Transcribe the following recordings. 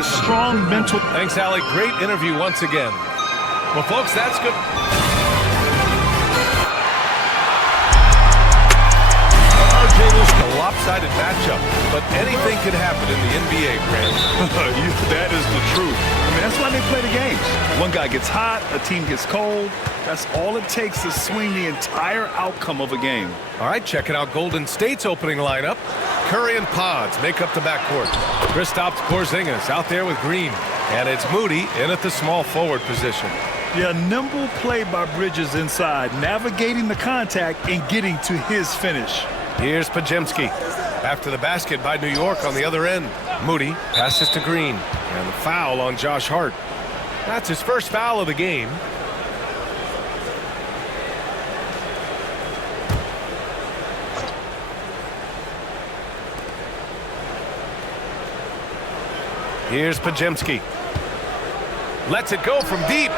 a strong mental. Thanks, Allie. Great interview once again. Well, folks, that's good. A lopsided matchup, but anything could happen in the NBA, Grant. That is the truth. I mean, that's why they play the games. One guy gets hot, a team gets cold. That's all it takes to swing the entire outcome of a game. All right, checking out Golden State's opening lineup. Curry and Pods make up the backcourt. Kristaps Porzingis out there with Green. And it's Moody in at the small forward position. Yeah, nimble play by Bridges inside, navigating the contact and getting to his finish. Here's Podziemski. After the basket by New York on the other end. Moody passes to Green. And the foul on Josh Hart. That's his first foul of the game. Here's Podziemski. Lets it go from deep.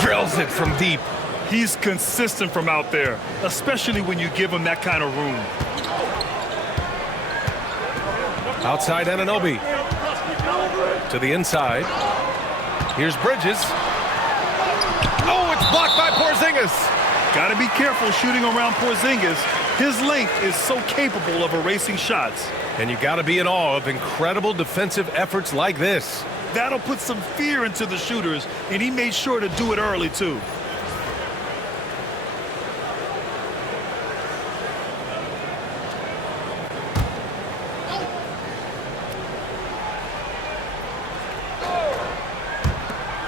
Drills it from deep. He's consistent from out there, especially when you give him that kind of room. Outside Anunoby. To the inside. Here's Bridges. Oh, it's blocked by Porzingis. Got to be careful shooting around Porzingis. His length is so capable of erasing shots. And you got to be in awe of incredible defensive efforts like this. That'll put some fear into the shooters, and he made sure to do it early, too.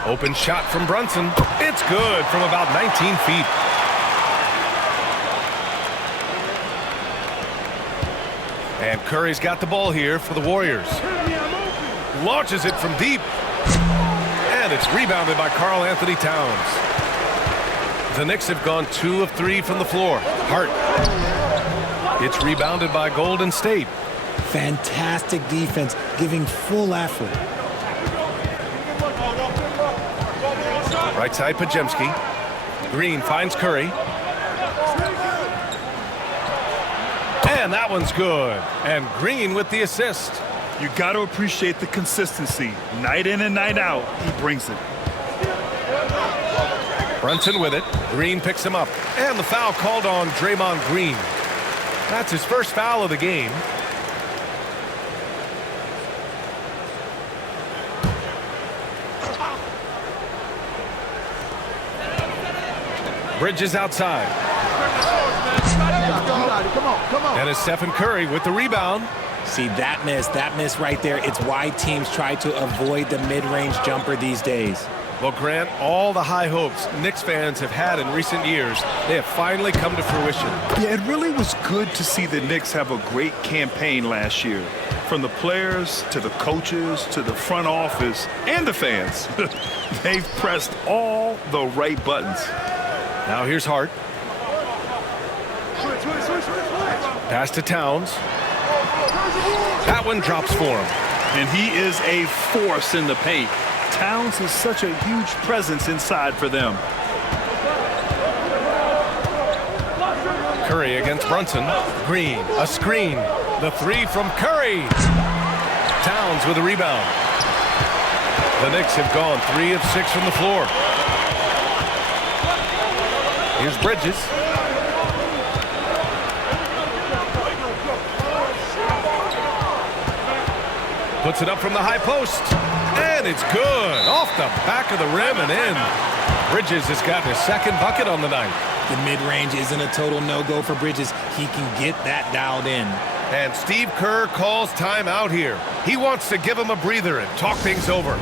Open shot from Brunson. It's good from about 19 feet. And Curry's got the ball here for the Warriors. Launches it from deep. And it's rebounded by Karl Anthony Towns. The Knicks have gone 2 of 3 from the floor. Hart. It's rebounded by Golden State. Fantastic defense, giving full effort. Right side, Podziemski. Green finds Curry. And that one's good. And Green with the assist. You got to appreciate the consistency. Night in and night out, he brings it. Brunson with it. Green picks him up. And the foul called on Draymond Green. That's his first foul of the game. Bridges outside. Come on. And it's Stephen Curry with the rebound. See, that miss right there. It's why teams try to avoid the mid-range jumper these days. Well, Grant, all the high hopes Knicks fans have had in recent years, they have finally come to fruition. Yeah, it really was good to see the Knicks have a great campaign last year. From the players to the coaches to the front office and the fans. They've pressed all the right buttons. Now here's Hart. Pass to Towns. That one drops for him. And he is a force in the paint. Towns is such a huge presence inside for them. Curry against Brunson. Green, a screen. The three from Curry. Towns with a rebound. The Knicks have gone 3 of 6 from the floor. Here's Bridges. Puts it up from the high post. And it's good. Off the back of the rim and in. Bridges has gotten his second bucket on the night. The mid-range isn't a total no-go for Bridges. He can get that dialed in. And Steve Kerr calls timeout here. He wants to give him a breather and talk things over.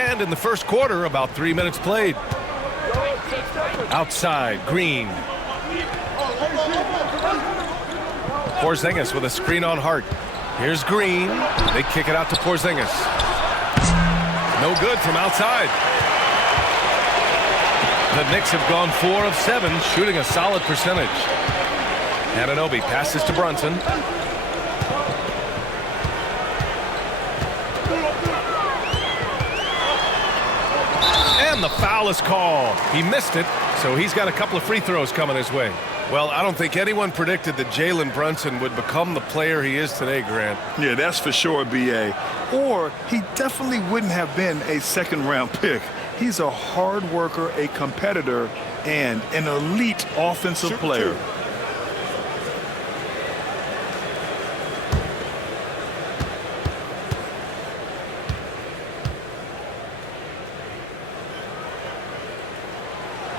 And in the first quarter, about 3 minutes played. Outside, Green. Porzingis with a screen on Hart. Here's Green. They kick it out to Porzingis. No good from outside. The Knicks have gone 4 of 7, shooting a solid percentage. Anunoby passes to Brunson. And the foul is called. He missed it, so he's got a couple of free throws coming his way. Well, I don't think anyone predicted that Jalen Brunson would become the player he is today, Grant. Yeah, that's for sure, B.A. Or he definitely wouldn't have been a second-round pick. He's a hard worker, a competitor, and an elite offensive player.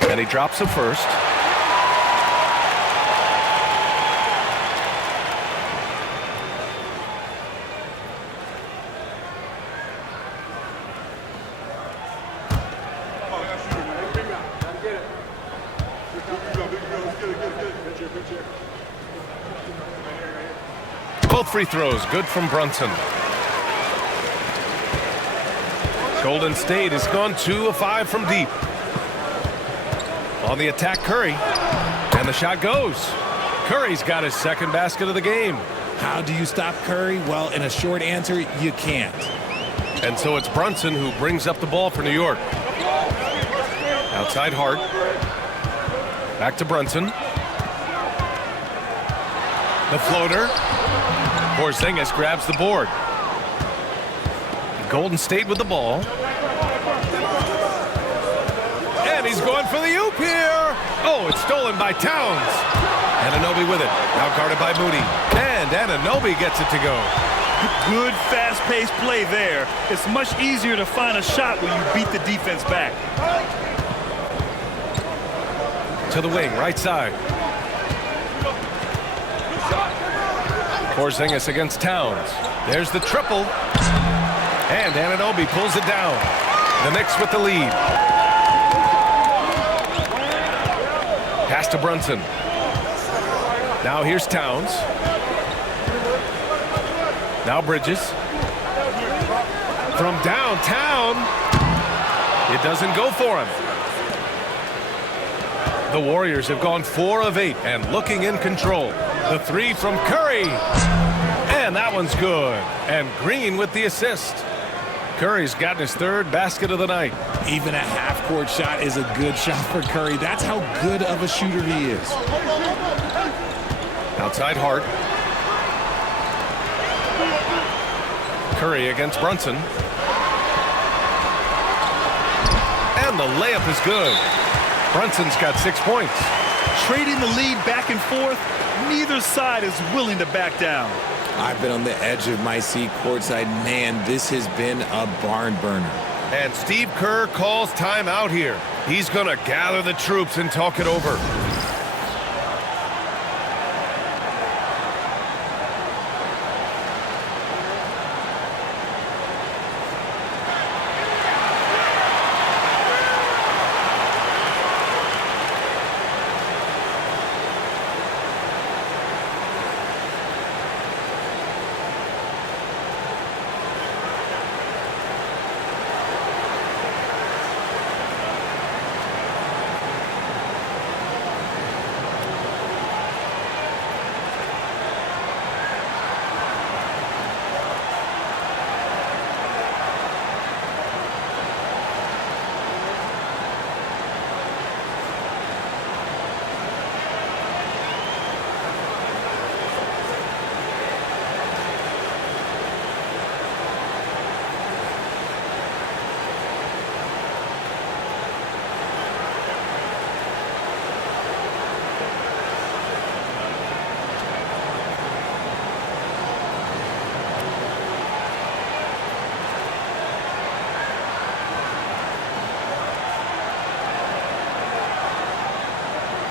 And he drops the first. Both free throws good from Brunson. Golden State has gone 2 of 5 from deep. On the attack, Curry. And the shot goes. Curry's got his second basket of the game. How do you stop Curry? Well, in a short answer, you can't. And so it's Brunson who brings up the ball for New York. Outside Hart. Back to Brunson. The floater. Porzingis grabs the board. Golden State with the ball. And he's going for the oop here. Oh, it's stolen by Towns. Anunoby with it. Now guarded by Moody. And Anunoby gets it to go. Good, fast-paced play there. It's much easier to find a shot when you beat the defense back. To the wing, right side. Porzingis against Towns. There's the triple. And Anunoby pulls it down. The Knicks with the lead. Pass to Brunson. Now here's Towns. Now Bridges. From downtown. It doesn't go for him. The Warriors have gone 4 of 8 and looking in control. The three from Curry. And that one's good. And Green with the assist. Curry's gotten his third basket of the night. Even a half-court shot is a good shot for Curry. That's how good of a shooter he is. Outside Hart. Curry against Brunson. And the layup is good. Brunson's got 6 points. Trading the lead back and forth, neither side is willing to back down. I've been on the edge of my seat courtside. Man, this has been a barn burner. And Steve Kerr calls timeout here. He's going to gather the troops and talk it over.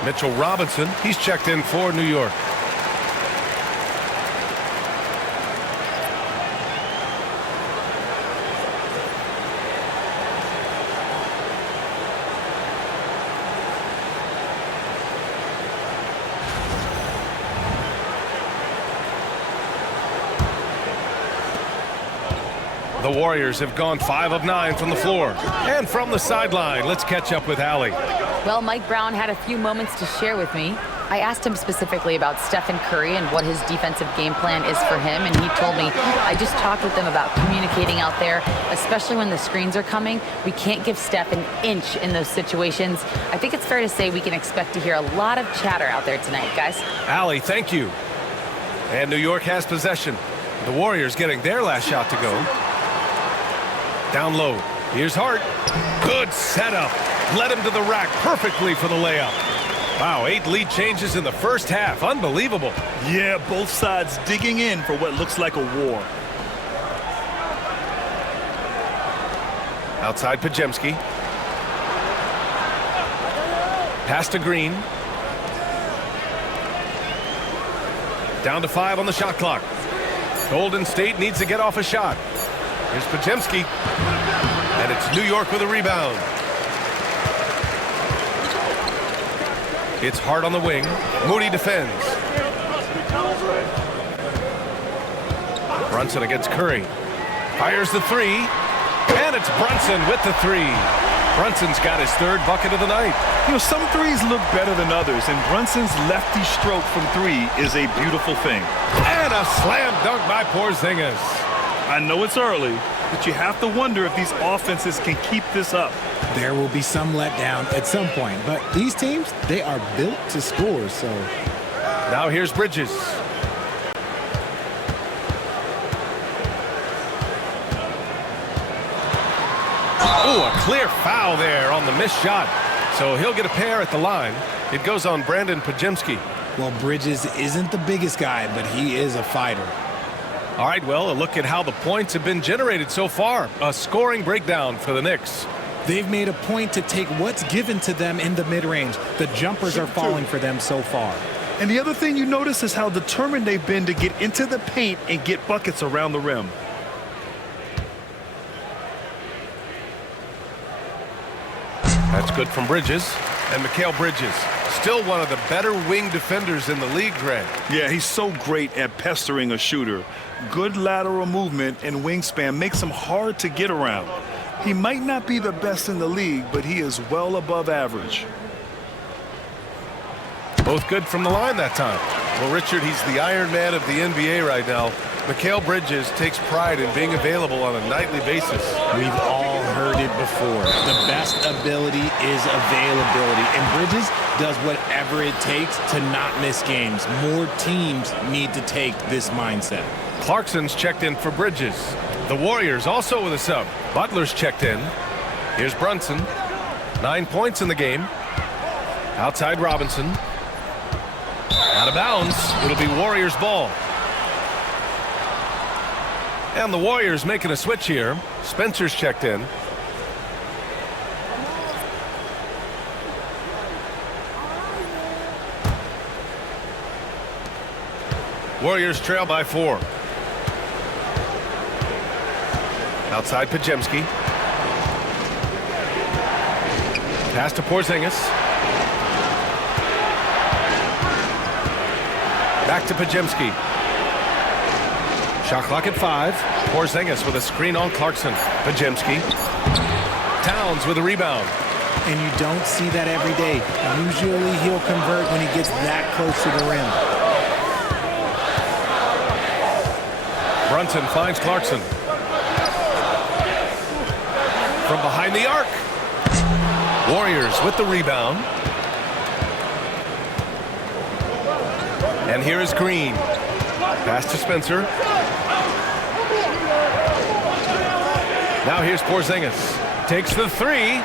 Mitchell Robinson, he's checked in for New York. The Warriors have gone 5 of 9 from the floor. And from the sideline, let's catch up with Allie. Well, Mike Brown had a few moments to share with me. I asked him specifically about Stephen Curry and what his defensive game plan is for him, and he told me, I just talked with them about communicating out there, especially when the screens are coming. We can't give Steph an inch in those situations. I think it's fair to say we can expect to hear a lot of chatter out there tonight, guys. Allie, thank you. And New York has possession. The Warriors getting their last shot to go. Down low. Here's Hart. Good setup. Led him to the rack perfectly for the layup. Wow, 8 lead changes in the first half. Unbelievable. Yeah, both sides digging in for what looks like a war. Outside Porzingis. Pass to Green. Down to 5 on the shot clock. Golden State needs to get off a shot. Here's Porzingis. And it's New York with a rebound. It's Hart on the wing. Moody defends. Brunson against Curry. Fires the 3. And it's Brunson with the 3. Brunson's got his 3rd bucket of the night. You know, some threes look better than others, and Brunson's lefty stroke from 3 is a beautiful thing. And a slam dunk by Porzingis. I know it's early, but you have to wonder if these offenses can keep this up. There will be some letdown at some point, but these teams, they are built to score, so. Now here's Bridges. Oh, a clear foul there on the missed shot. So he'll get a pair at the line. It goes on Brandon Porzingis. Well, Bridges isn't the biggest guy, but he is a fighter. All right, well, a look at how the points have been generated so far. A scoring breakdown for the Knicks. They've made a point to take what's given to them in the mid-range. The jumpers are falling for them so far. And the other thing you notice is how determined they've been to get into the paint and get buckets around the rim. That's good from Bridges. And Mikal Bridges, still one of the better wing defenders in the league, Greg. Yeah, he's so great at pestering a shooter. Good lateral movement and wingspan makes him hard to get around. He might not be the best in the league, but he is well above average. Both good from the line that time. Well, Richard, he's the Iron Man of the NBA right now. Mikal Bridges takes pride in being available on a nightly basis. We've all heard it before. The best ability is availability, and Bridges does whatever it takes to not miss games. More teams need to take this mindset. Clarkson's checked in for Bridges. The Warriors also with a sub. Butler's checked in. Here's Brunson. 9 points in the game. Outside Robinson. Out of bounds. It'll be Warriors ball. And the Warriors making a switch here. Spencer's checked in. Warriors trail by 4. Outside Porzingis. Pass to Porzingis. Back to Porzingis. Shot clock at 5. Porzingis with a screen on Clarkson. Porzingis. Towns with a rebound. And you don't see that every day. Usually he'll convert when he gets that close to the rim. Brunson finds Clarkson. From behind the arc. Warriors with the rebound. And here is Green. Pass to Spencer. Now here's Porzingis. Takes the 3.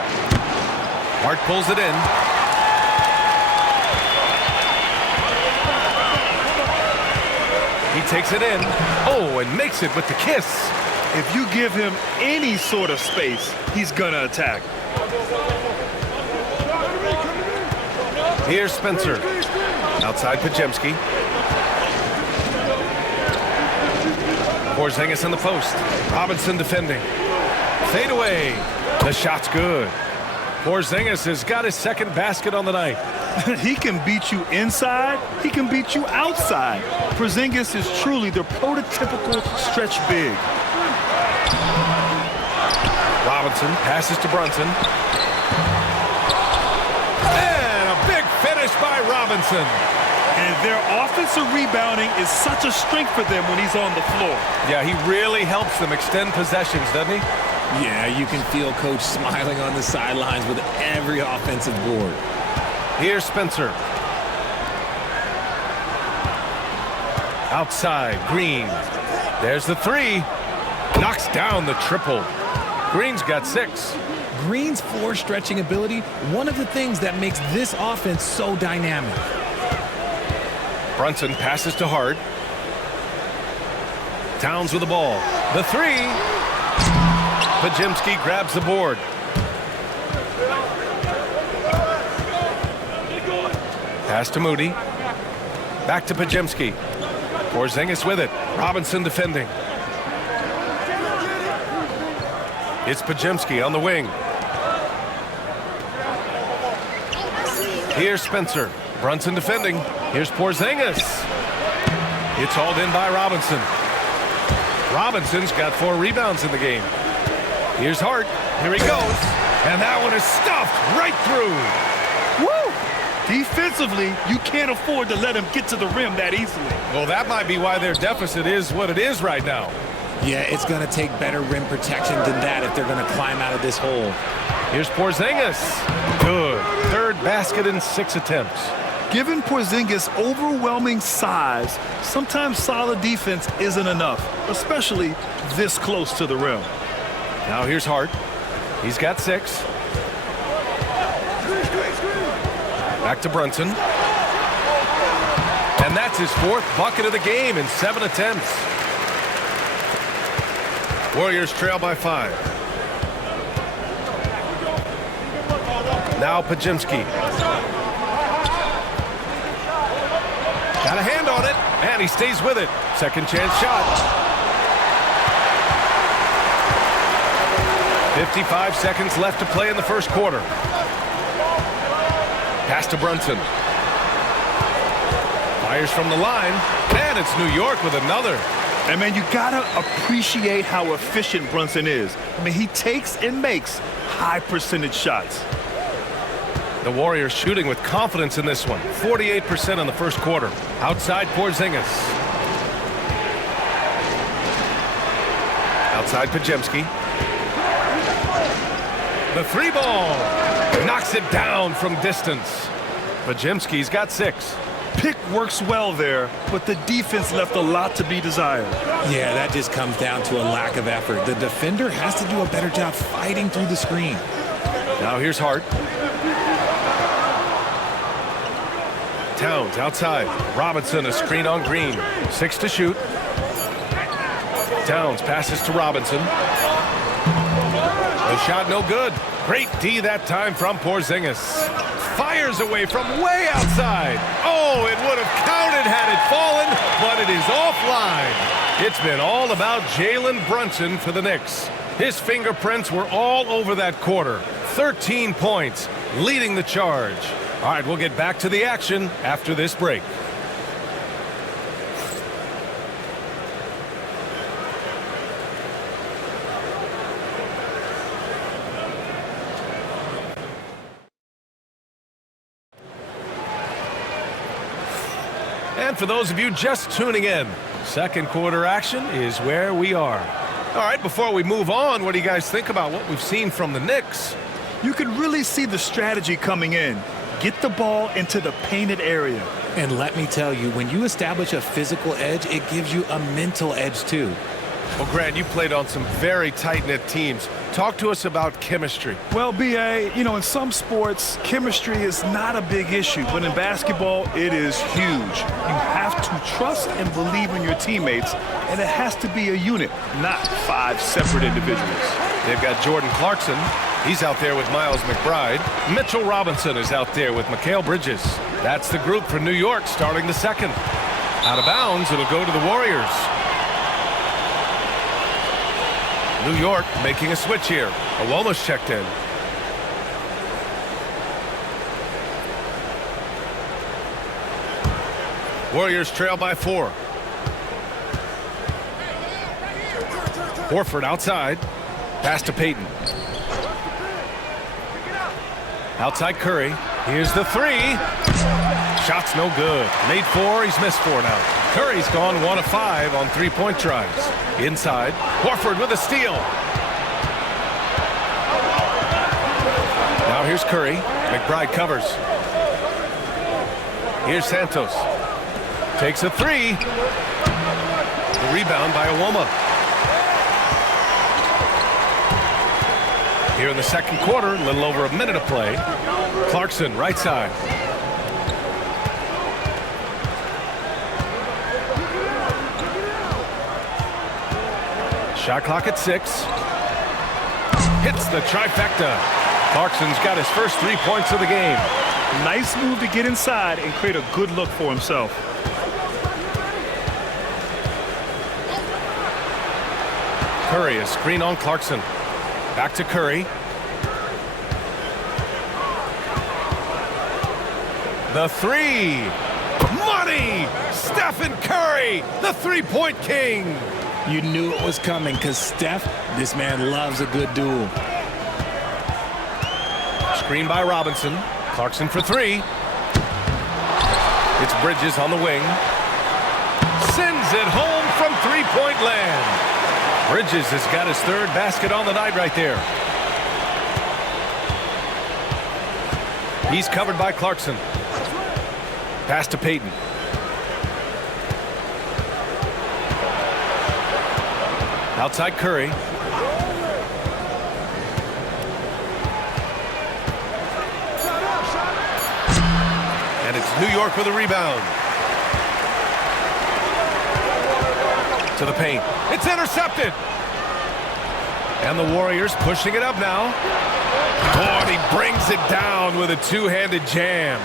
Hart pulls it in. He takes it in. Oh, and makes it with the kiss. If you give him any sort of space, he's gonna attack. Here's Spencer. Outside Porzingis. Porzingis in the post. Robinson defending. Fade away. The shot's good. Porzingis has got his 2nd basket on the night. He can beat you inside. He can beat you outside. Porzingis is truly the prototypical stretch big. Robinson passes to Brunson. And a big finish by Robinson. And their offensive rebounding is such a strength for them when he's on the floor. Yeah, he really helps them extend possessions, doesn't he? Yeah, you can feel Coach smiling on the sidelines with every offensive board. Here's Spencer. Outside, Green. There's the three. Knocks down the triple. Green's got 6. Green's floor stretching ability, one of the things that makes this offense so dynamic. Brunson passes to Hart. Towns with the ball. The three. Porzingis grabs the board. Pass to Moody. Back to Porzingis. Porzingis with it. Robinson defending. It's Porzingis on the wing. Here's Spencer. Brunson defending. Here's Porzingis. It's hauled in by Robinson. Robinson's got 4 rebounds in the game. Here's Hart. Here he goes. And that one is stuffed right through. Woo! Defensively, you can't afford to let him get to the rim that easily. Well, that might be why their deficit is what it is right now. Yeah, it's going to take better rim protection than that if they're going to climb out of this hole. Here's Porzingis. Good. 3rd basket in 6 attempts. Given Porzingis' overwhelming size, sometimes solid defense isn't enough, especially this close to the rim. Now here's Hart. He's got 6. Back to Brunson. And that's his 4th bucket of the game in 7 attempts. Warriors trail by 5. Now Porzingis. Got a hand on it, and he stays with it. Second chance shot. 55 seconds left to play in the first quarter. Pass to Brunson. Fires from the line, and it's New York with another. And, man, you got to appreciate how efficient Brunson is. I mean, he takes and makes high-percentage shots. The Warriors shooting with confidence in this one. 48% in the first quarter. Outside Porzingis. Outside Porzingis. The 3 ball. Knocks it down from distance. Porzingis got 6. Pick works well there, but the defense left a lot to be desired. Yeah, that just comes down to a lack of effort. The defender has to do a better job fighting through the screen. Now here's Hart. Towns outside. Robinson a screen on Green. 6 to shoot. Towns passes to Robinson. The shot no good. Great D that time from Porzingis. Fires away from way outside. Oh, it would have counted had it fallen, but it is offline. It's been all about Jalen Brunson for the Knicks. His fingerprints were all over that quarter. 13 points, leading the charge. All right, we'll get back to the action after this break. And for those of you just tuning in, second quarter action is where we are. All right, before we move on, what do you guys think about what we've seen from the Knicks? You can really see the strategy coming in. Get the ball into the painted area. And let me tell you, when you establish a physical edge, it gives you a mental edge too. Well, Grant, you played on some very tight-knit teams. Talk to us about chemistry. Well, B.A., you know, in some sports, chemistry is not a big issue, but in basketball, it is huge. You have to trust and believe in your teammates, and it has to be a unit, not 5 separate individuals. They've got Jordan Clarkson. He's out there with Miles McBride. Mitchell Robinson is out there with Mikal Bridges. That's the group for New York starting the second. Out of bounds, it'll go to the Warriors. New York making a switch here. Awoma's checked in. Warriors trail by 4. Horford outside. Pass to Peyton. Outside Curry. Here's the three. Shot's no good. Made 4. He's missed 4 now. Curry's gone 1 of 5 on three-point tries. Inside. Horford with a steal. Now here's Curry. McBride covers. Here's Santos. Takes a 3. The rebound by Awoma. Here in the second quarter, a little over a minute of play. Clarkson, right side. Shot clock at 6. Hits the trifecta. Clarkson's got his first 3 points of the game. Nice move to get inside and create a good look for himself. Curry, a screen on Clarkson. Back to Curry. The 3. Money! Stephen Curry, the three-point king. You knew it was coming because Steph, this man loves a good duel. Screen by Robinson. Clarkson for 3. It's Bridges on the wing. Sends it home from three-point land. Bridges has got his 3rd basket on the night right there. He's covered by Clarkson. Pass to Peyton. Outside Curry. And it's New York with a rebound. To the paint. It's intercepted. And the Warriors pushing it up now. Oh, and he brings it down with a two-handed jam.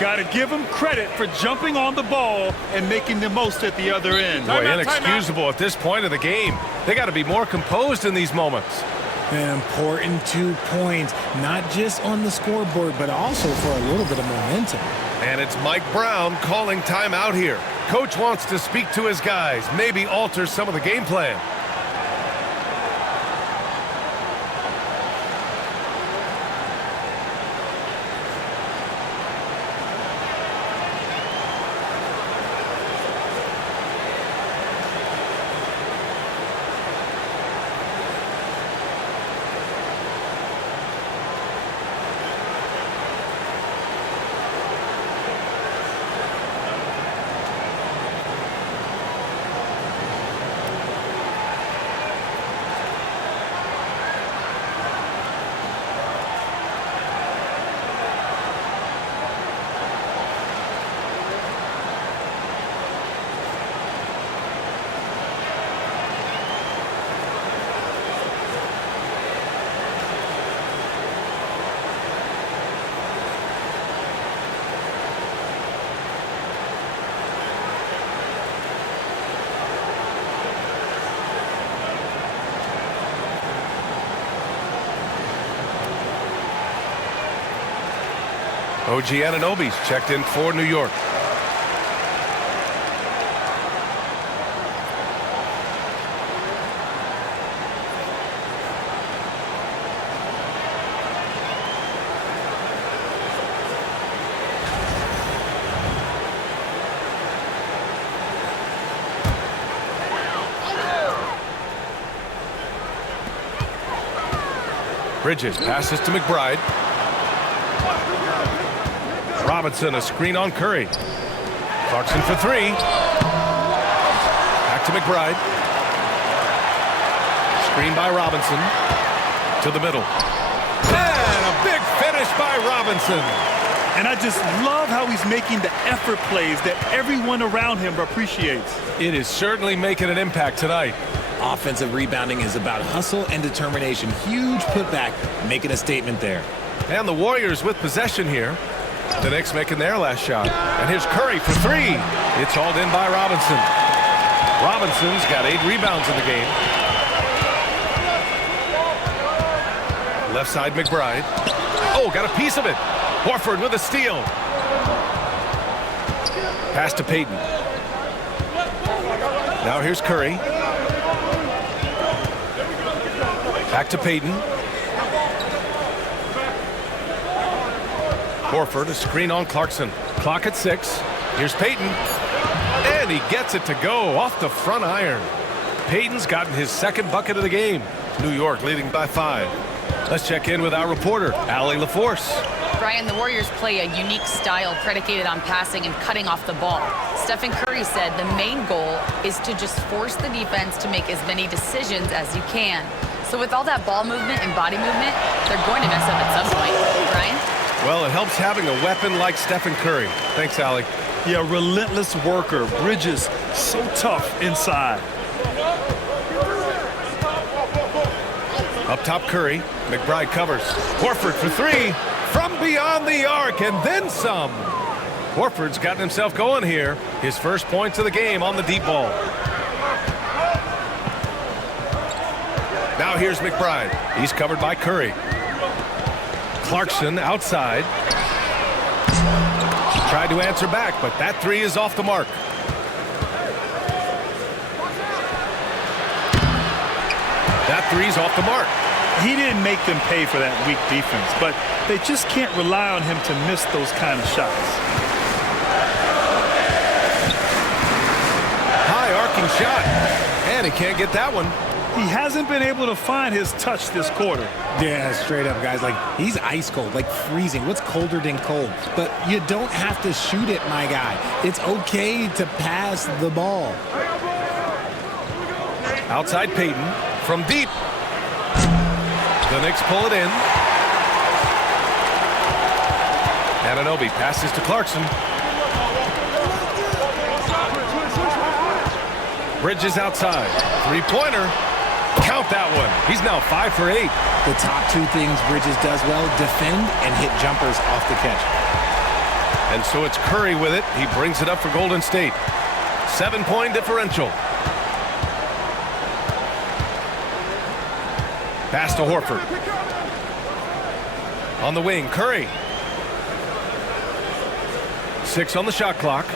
Got to give him credit for jumping on the ball and making the most at the other end. Boy, inexcusable at this point of the game. They got to be more composed in these moments. An important 2 points, not just on the scoreboard, but also for a little bit of momentum. And it's Mike Brown calling timeout here. Coach wants to speak to his guys, maybe alter some of the game plan. OG Anunoby's checked in for New York. Bridges passes to McBride. Robinson, a screen on Curry. Clarkson for 3. Back to McBride. Screen by Robinson. To the middle. And a big finish by Robinson. And I just love how he's making the effort plays that everyone around him appreciates. It is certainly making an impact tonight. Offensive rebounding is about hustle and determination. Huge putback, making a statement there. And the Warriors with possession here. The Knicks making their last shot. And here's Curry for 3. It's hauled in by Robinson. Robinson's got 8 rebounds in the game. Left side McBride. Oh, got a piece of it. Horford with a steal. Pass to Peyton. Now here's Curry. Back to Peyton. Horford, a screen on Clarkson. Clock at 6. Here's Peyton. And he gets it to go off the front iron. Peyton's gotten his second bucket of the game. New York leading by 5. Let's check in with our reporter, Allie LaForce. Brian, the Warriors play a unique style predicated on passing and cutting off the ball. Stephen Curry said the main goal is to just force the defense to make as many decisions as you can. So with all that ball movement and body movement, they're going to mess up at some point. Brian? Well, it helps having a weapon like Stephen Curry. Thanks, Allie. Yeah, relentless worker. Bridges so tough inside. Up top, Curry. McBride covers. Horford for 3 from beyond the arc and then some. Horford's gotten himself going here. His first points of the game on the deep ball. Now here's McBride. He's covered by Curry. Clarkson outside. Tried to answer back, but that 3 is off the mark. That 3's off the mark. He didn't make them pay for that weak defense, but they just can't rely on him to miss those kind of shots. High arcing shot, and he can't get that one. He hasn't been able to find his touch this quarter. Yeah, straight up, guys. Like, he's ice cold, like freezing. What's colder than cold? But you don't have to shoot it, my guy. It's okay to pass the ball. Outside Peyton from deep. The Knicks pull it in. Anunoby passes to Clarkson. Bridges outside. Three-pointer. Count that one. He's now 5 for 8. The top 2 things Bridges does well, defend and hit jumpers off the catch. And so it's Curry with it. He brings it up for Golden State. 7-point differential. Pass to Horford. On the wing, Curry. 6 on the shot clock.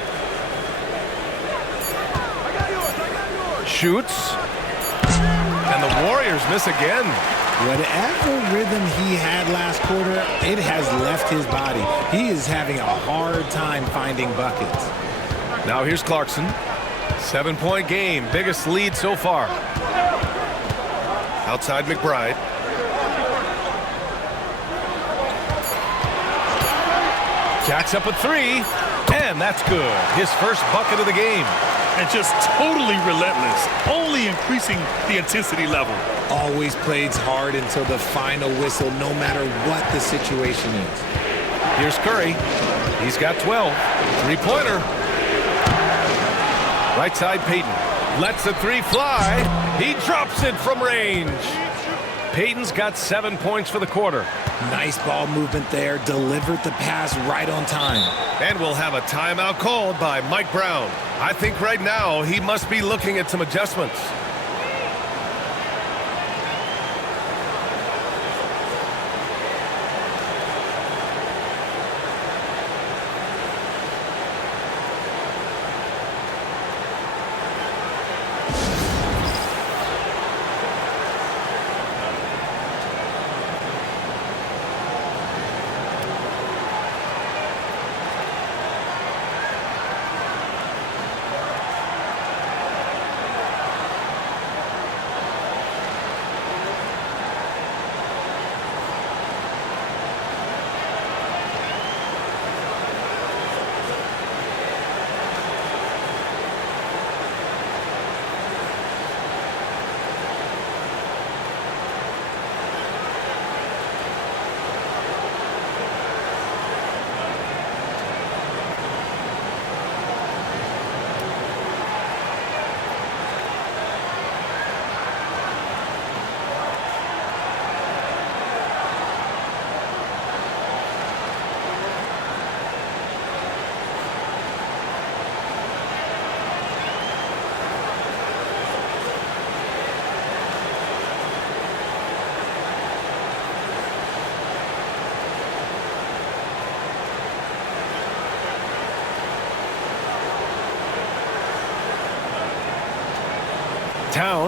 Shoots. And the Warriors miss again. Whatever rhythm he had last quarter, it has left his body. He is having a hard time finding buckets. Now here's Clarkson. 7-point game. Biggest lead so far. Outside McBride. Jacks up a 3. And that's good. His first bucket of the game. And just totally relentless, only increasing the intensity level. Always plays hard until the final whistle, no matter what the situation is. Here's Curry. He's got 12. Three-pointer. Right side, Peyton. Lets the 3 fly. He drops it from range. Peyton's got 7 points for the quarter. Nice ball movement there. Delivered the pass right on time. And we'll have a timeout called by Mike Brown. I think right now he must be looking at some adjustments.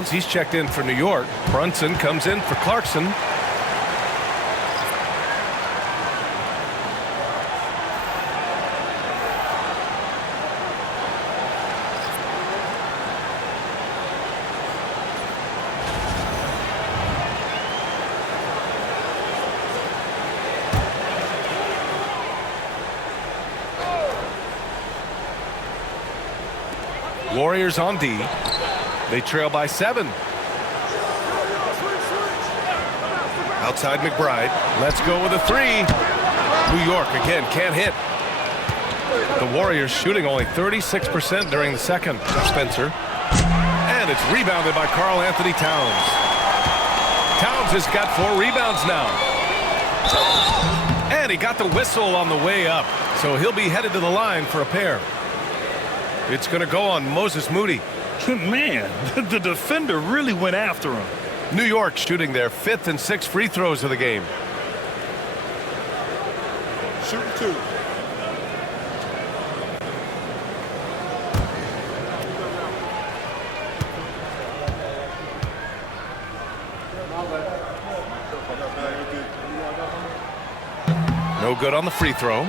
Towns, he's checked in for New York. Brunson comes in for Clarkson. Warriors on D. They trail by 7. Outside McBride. Let's go with a 3. New York again can't hit. The Warriors shooting only 36% during the second. Spencer. And it's rebounded by Karl Anthony Towns. Towns has got 4 rebounds now. And he got the whistle on the way up. So he'll be headed to the line for a pair. It's going to go on Moses Moody. Man, the defender really went after him. New York shooting their 5th and 6th free throws of the game. Shoot 2. No good on the free throw.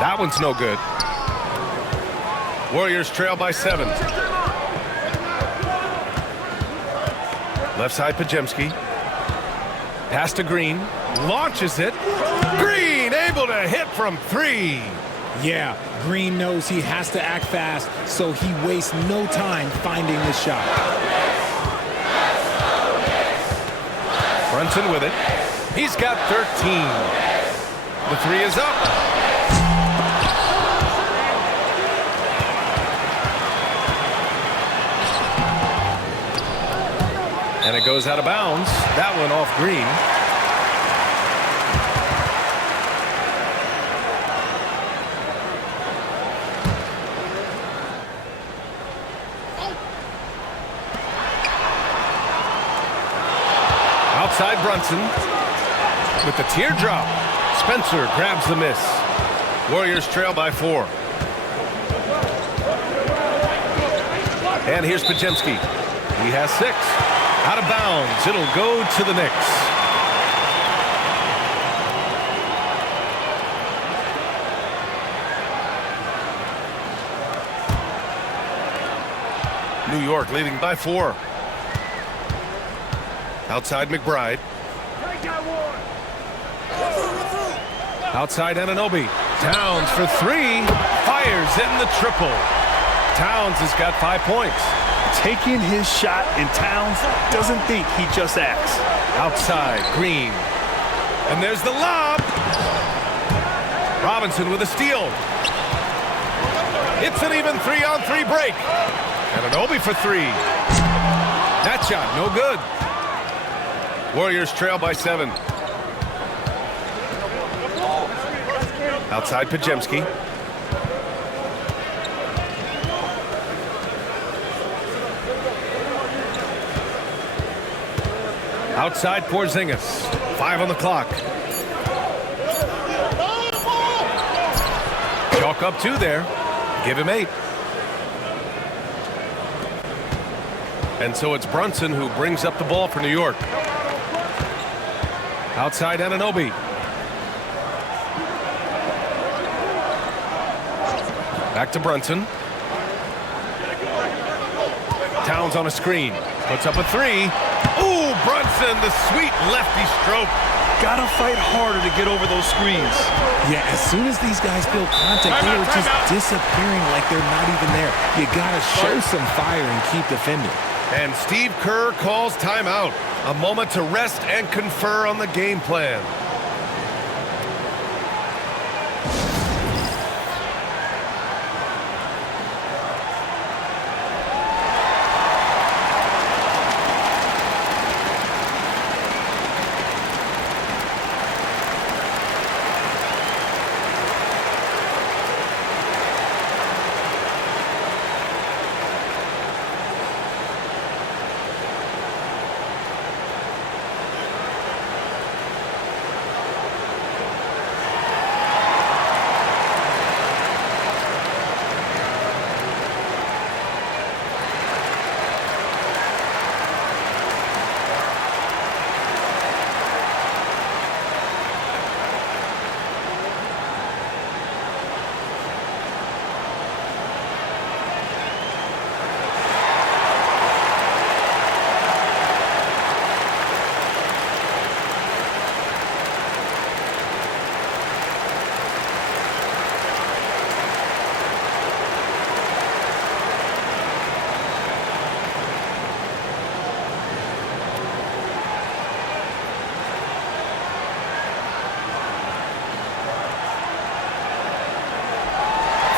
That one's no good. Warriors trail by 7. Left side Porzingis. Pass to Green. Launches it. Green able to hit from 3. Yeah, Green knows he has to act fast, so he wastes no time finding the shot. Brunson with it. He's got 13. The 3 is up. And it goes out of bounds. That one off Green. Outside Brunson with the teardrop. Spencer grabs the miss. Warriors trail by 4. And here's Porzingis. He has 6. Out of bounds. It'll go to the Knicks. New York leading by 4. Outside McBride. Outside Anunoby. Towns for 3. Fires in the triple. Towns has got 5 points. Taking his shot, and Towns doesn't think, he just acts. Outside Green. And there's the lob. Robinson with a steal. It's an even 3-on-3 break. Anunoby for 3. That shot no good. Warriors trail by 7. Outside Porzingis. Outside Porzingis. 5 on the clock. Chalk up 2 there. Give him 8. And so it's Brunson who brings up the ball for New York. Outside Anunoby. Back to Brunson. Towns on a screen. Puts up a 3. Ooh, Brunson, the sweet lefty stroke. Gotta fight harder to get over those screens. Yeah, as soon as these guys feel contact, they are just disappearing like they're not even there. You gotta show some fire and keep defending. And Steve Kerr calls timeout. A moment to rest and confer on the game plan.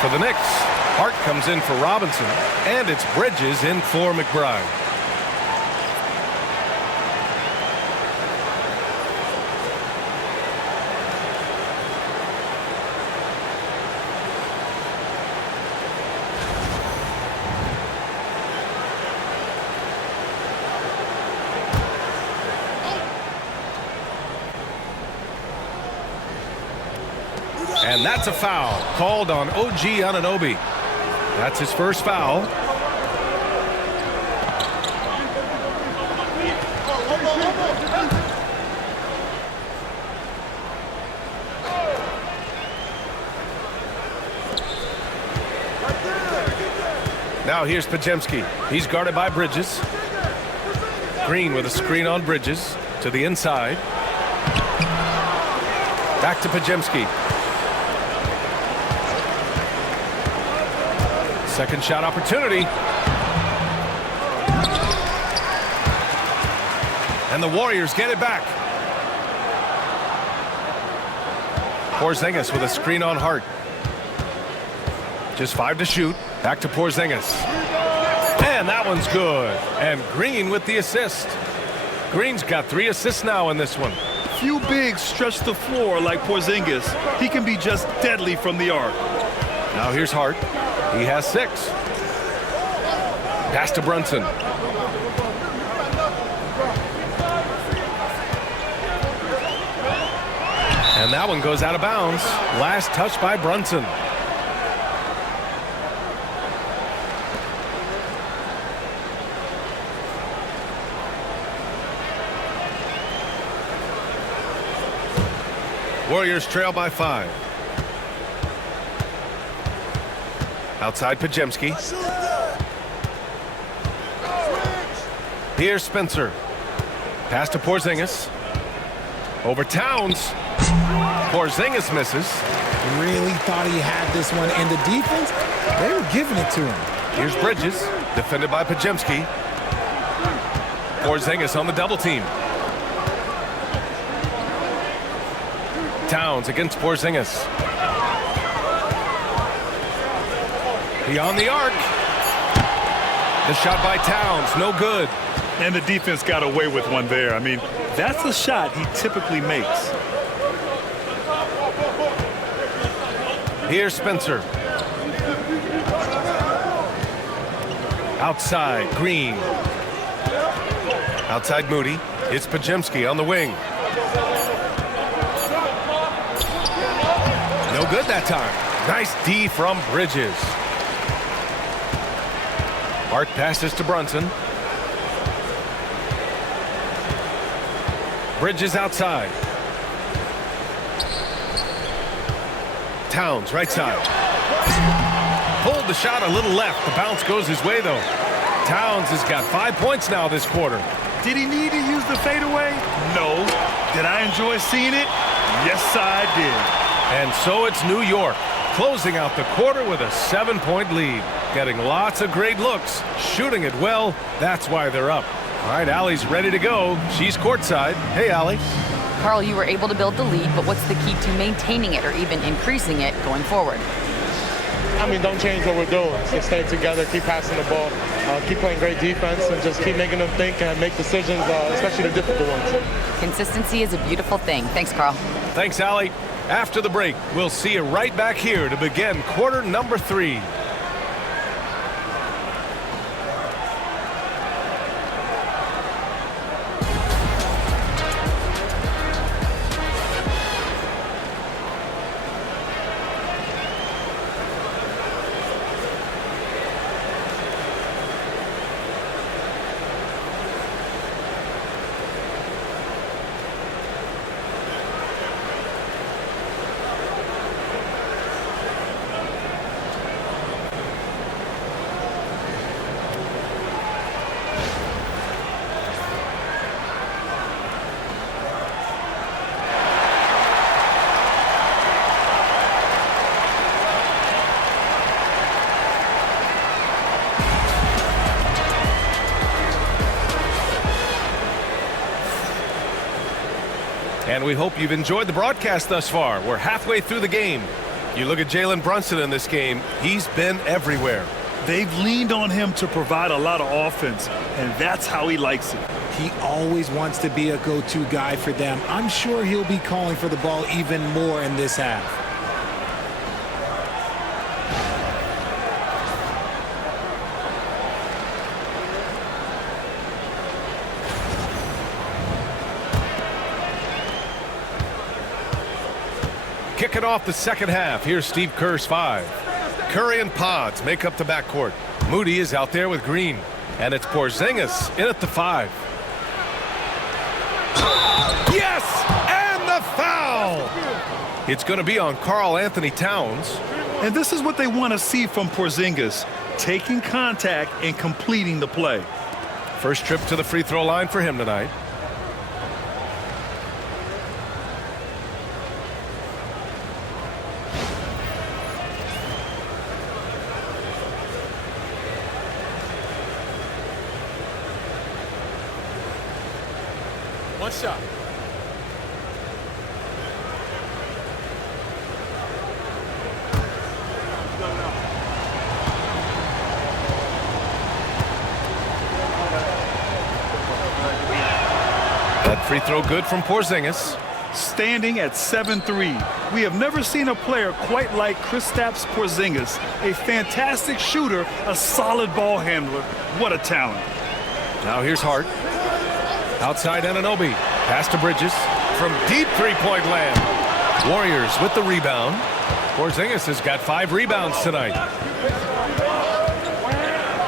For the Knicks, Hart comes in for Robinson, and it's Bridges in for McBride. And that's a foul called on OG Anunoby. That's his first foul. Now here's Porzingis. He's guarded by Bridges. Green with a screen on Bridges to the inside. Back to Porzingis. Second shot opportunity. And the Warriors get it back. Porzingis with a screen on Hart. Just 5 to shoot. Back to Porzingis. And that one's good. And Green with the assist. Green's got 3 assists now in this one. Few bigs stretch the floor like Porzingis. He can be just deadly from the arc. Now here's Hart. He has 6. Pass to Brunson. And that one goes out of bounds. Last touch by Brunson. Warriors trail by 5. Outside Porzingis. Here's Spencer. Pass to Porzingis. Over Towns. Porzingis misses. Really thought he had this one, and the defense, they were giving it to him. Here's Bridges, defended by Porzingis. Porzingis on the double team. Towns against Porzingis. Beyond the arc. The shot by Towns, no good. And the defense got away with one there. I mean, that's a shot he typically makes. Here's Spencer. Outside, Green. Outside Moody. It's Porzingis on the wing. No good that time. Nice D from Bridges. Hart passes to Brunson. Bridges outside. Towns right side. Pulled the shot a little left. The bounce goes his way though. Towns has got 5 points now this quarter. Did he need to use the fadeaway? No. Did I enjoy seeing it? Yes, I did. And so it's New York closing out the quarter with a 7-point lead. Getting lots of great looks, shooting it well. That's why they're up. All right, Allie's ready to go. She's courtside. Hey, Allie. Carl, you were able to build the lead, but what's the key to maintaining it or even increasing it going forward? I mean, don't change what we're doing. Just stay together, keep passing the ball, keep playing great defense, and just keep making them think and make decisions, especially the difficult ones. Consistency is a beautiful thing. Thanks, Carl. Thanks, Allie. After the break, we'll see you right back here to begin quarter number 3. And we hope you've enjoyed the broadcast thus far. We're halfway through the game. You look at Jalen Brunson in this game. He's been everywhere. They've leaned on him to provide a lot of offense, and that's how he likes it. He always wants to be a go-to guy for them. I'm sure he'll be calling for the ball even more in this half. Kicking off the second half. Here's Steve Kerr's 5. Curry and Pods make up the backcourt. Moody is out there with Green. And it's Porzingis in at the 5. Yes! And the foul! It's going to be on Karl Anthony Towns. And this is what they want to see from Porzingis, taking contact and completing the play. First trip to the free throw line for him tonight. One shot. That free throw good from Porzingis. Standing at 7-3. We have never seen a player quite like Kristaps Porzingis. A fantastic shooter, a solid ball handler. What a talent. Now here's Hart. Outside Anunoby. Pass to Bridges. From deep three-point land. Warriors with the rebound. Porzingis has got 5 rebounds tonight.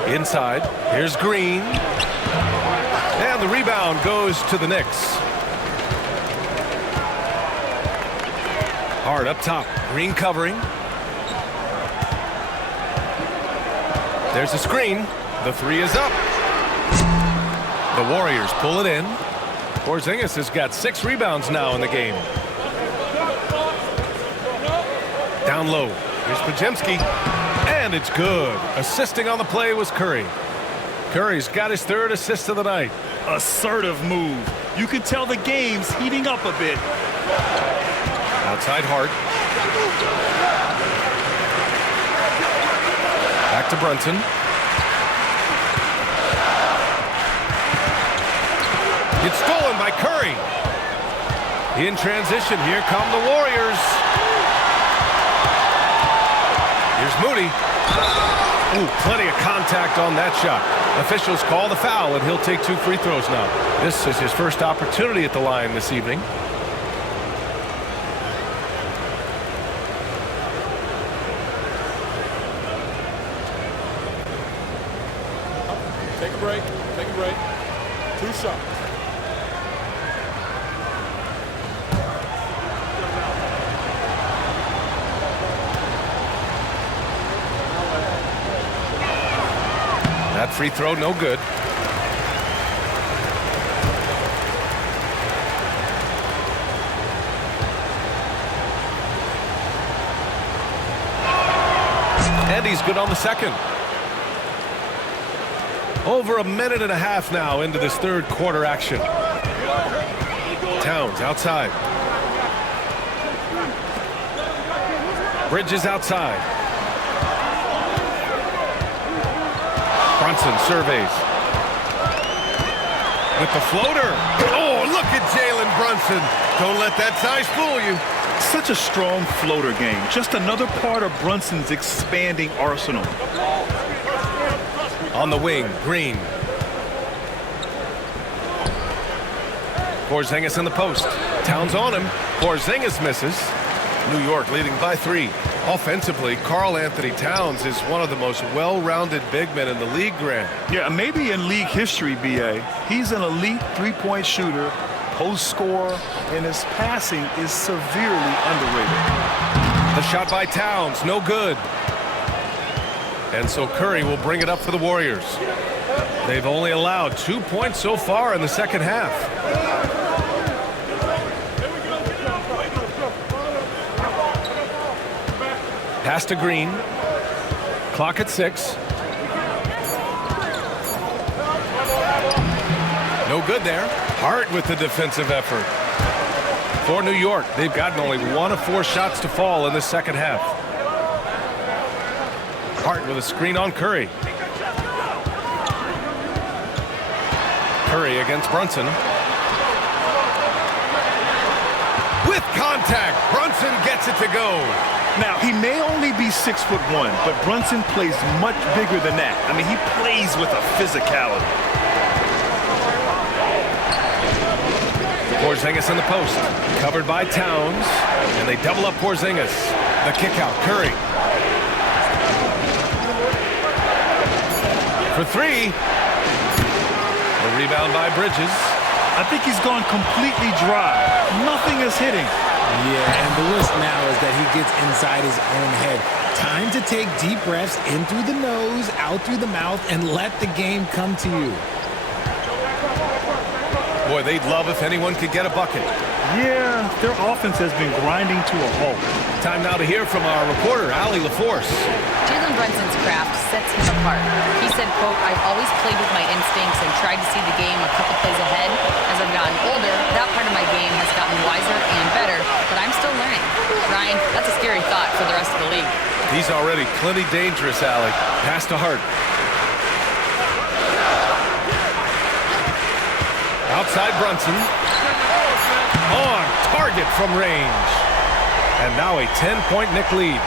Inside. Here's Green. And the rebound goes to the Knicks. Hart up top. Green covering. There's a screen. The 3 is up. The Warriors pull it in. Porzingis has got 6 rebounds now in the game. Down low. Here's Podziemski. And it's good. Assisting on the play was Curry. Curry's got his 3rd assist of the night. Assertive move. You can tell the game's heating up a bit. Outside Hart. Back to Brunson. It's stolen by Curry. In transition, here come the Warriors. Here's Moody. Ooh, plenty of contact on that shot. Officials call the foul, and he'll take 2 free throws now. This is his first opportunity at the line this evening. Take a break. Take a break. 2 shots. That free throw, no good. And he's good on the second. Over a minute and a half now into this 3rd quarter action. Towns outside. Bridges outside. Brunson surveys. With the floater. Oh, look at Jalen Brunson. Don't let that size fool you. Such a strong floater game. Just another part of Brunson's expanding arsenal. On the wing, Green. Porzingis in the post. Towns on him. Porzingis misses. New York leading by 3. Offensively, Karl Anthony Towns is one of the most well-rounded big men in the league, Grant. Yeah, maybe in league history, B.A. He's an elite 3-point shooter, post scorer, and his passing is severely underrated. The shot by Towns, no good. And so Curry will bring it up for the Warriors. They've only allowed 2 points so far in the second half. Pass to Green. Clock at 6. No good there. Hart with the defensive effort. For New York, they've gotten only 1 of 4 shots to fall in the second half. Hart with a screen on Curry. Curry against Brunson. With contact, Brunson gets it to go. Now, he may only be 6'1", but Brunson plays much bigger than that. I mean, he plays with a physicality. Porzingis in the post, covered by Towns, and they double up Porzingis. The kick out, Curry. For three. The rebound by Bridges. I think he's gone completely dry. Nothing is hitting. Yeah, and the risk now is that he gets inside his own head. Time to take deep breaths in through the nose, out through the mouth, and let the game come to you. Boy, they'd love if anyone could get a bucket. Yeah, their offense has been grinding to a halt. Time now to hear from our reporter, Allie LaForce. Jalen Brunson's craft sets him apart. He said, quote, "I've always played with my instincts and tried to see the game a couple plays ahead. As I've gotten older, that part of my game has gotten wiser and better, but I'm still learning." Ryan, that's a scary thought for the rest of the league. He's already plenty dangerous, Allie. Pass to Hart. Outside Brunson. On target from range. And now a 10-point Knick lead.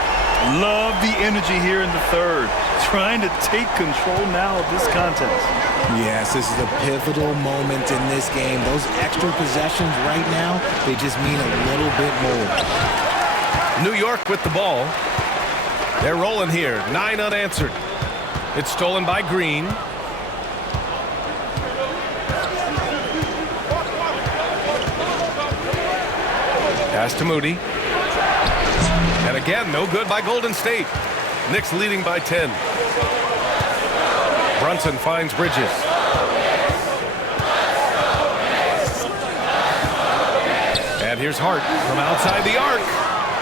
Love the energy here in the third. Trying to take control now of this contest. Yes, this is a pivotal moment in this game. Those extra possessions right now, they just mean a little bit more. New York with the ball. They're rolling here. 9 unanswered. It's stolen by Green. Pass to Moody. And again, no good by Golden State. Knicks leading by 10. Brunson finds Bridges. And here's Hart from outside the arc.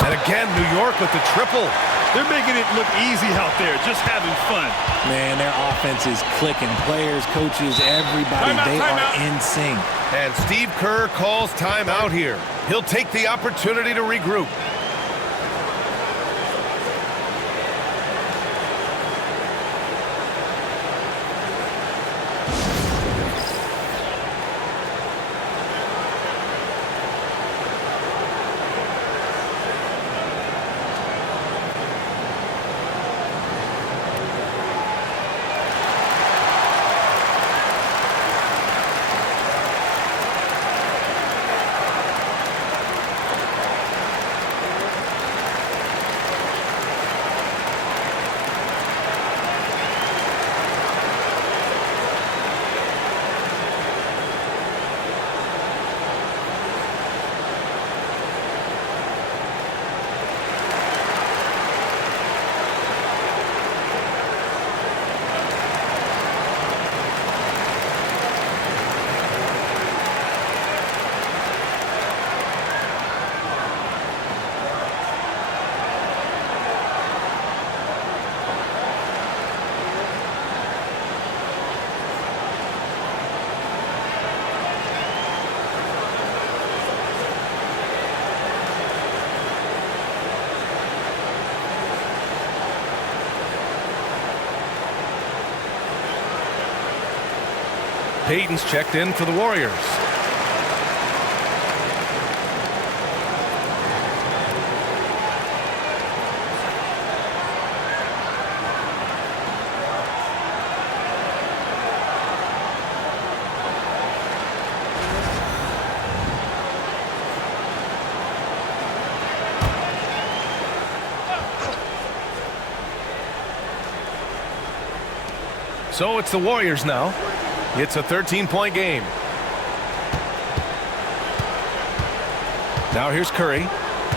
And again, New York with the triple. They're making it look easy out there, just having fun. Man, their offense is clicking. Players, coaches, everybody, they are in sync. And Steve Kerr calls timeout here. He'll take the opportunity to regroup. Peyton's checked in for the Warriors. So it's the Warriors now. It's a 13-point game. Now here's Curry.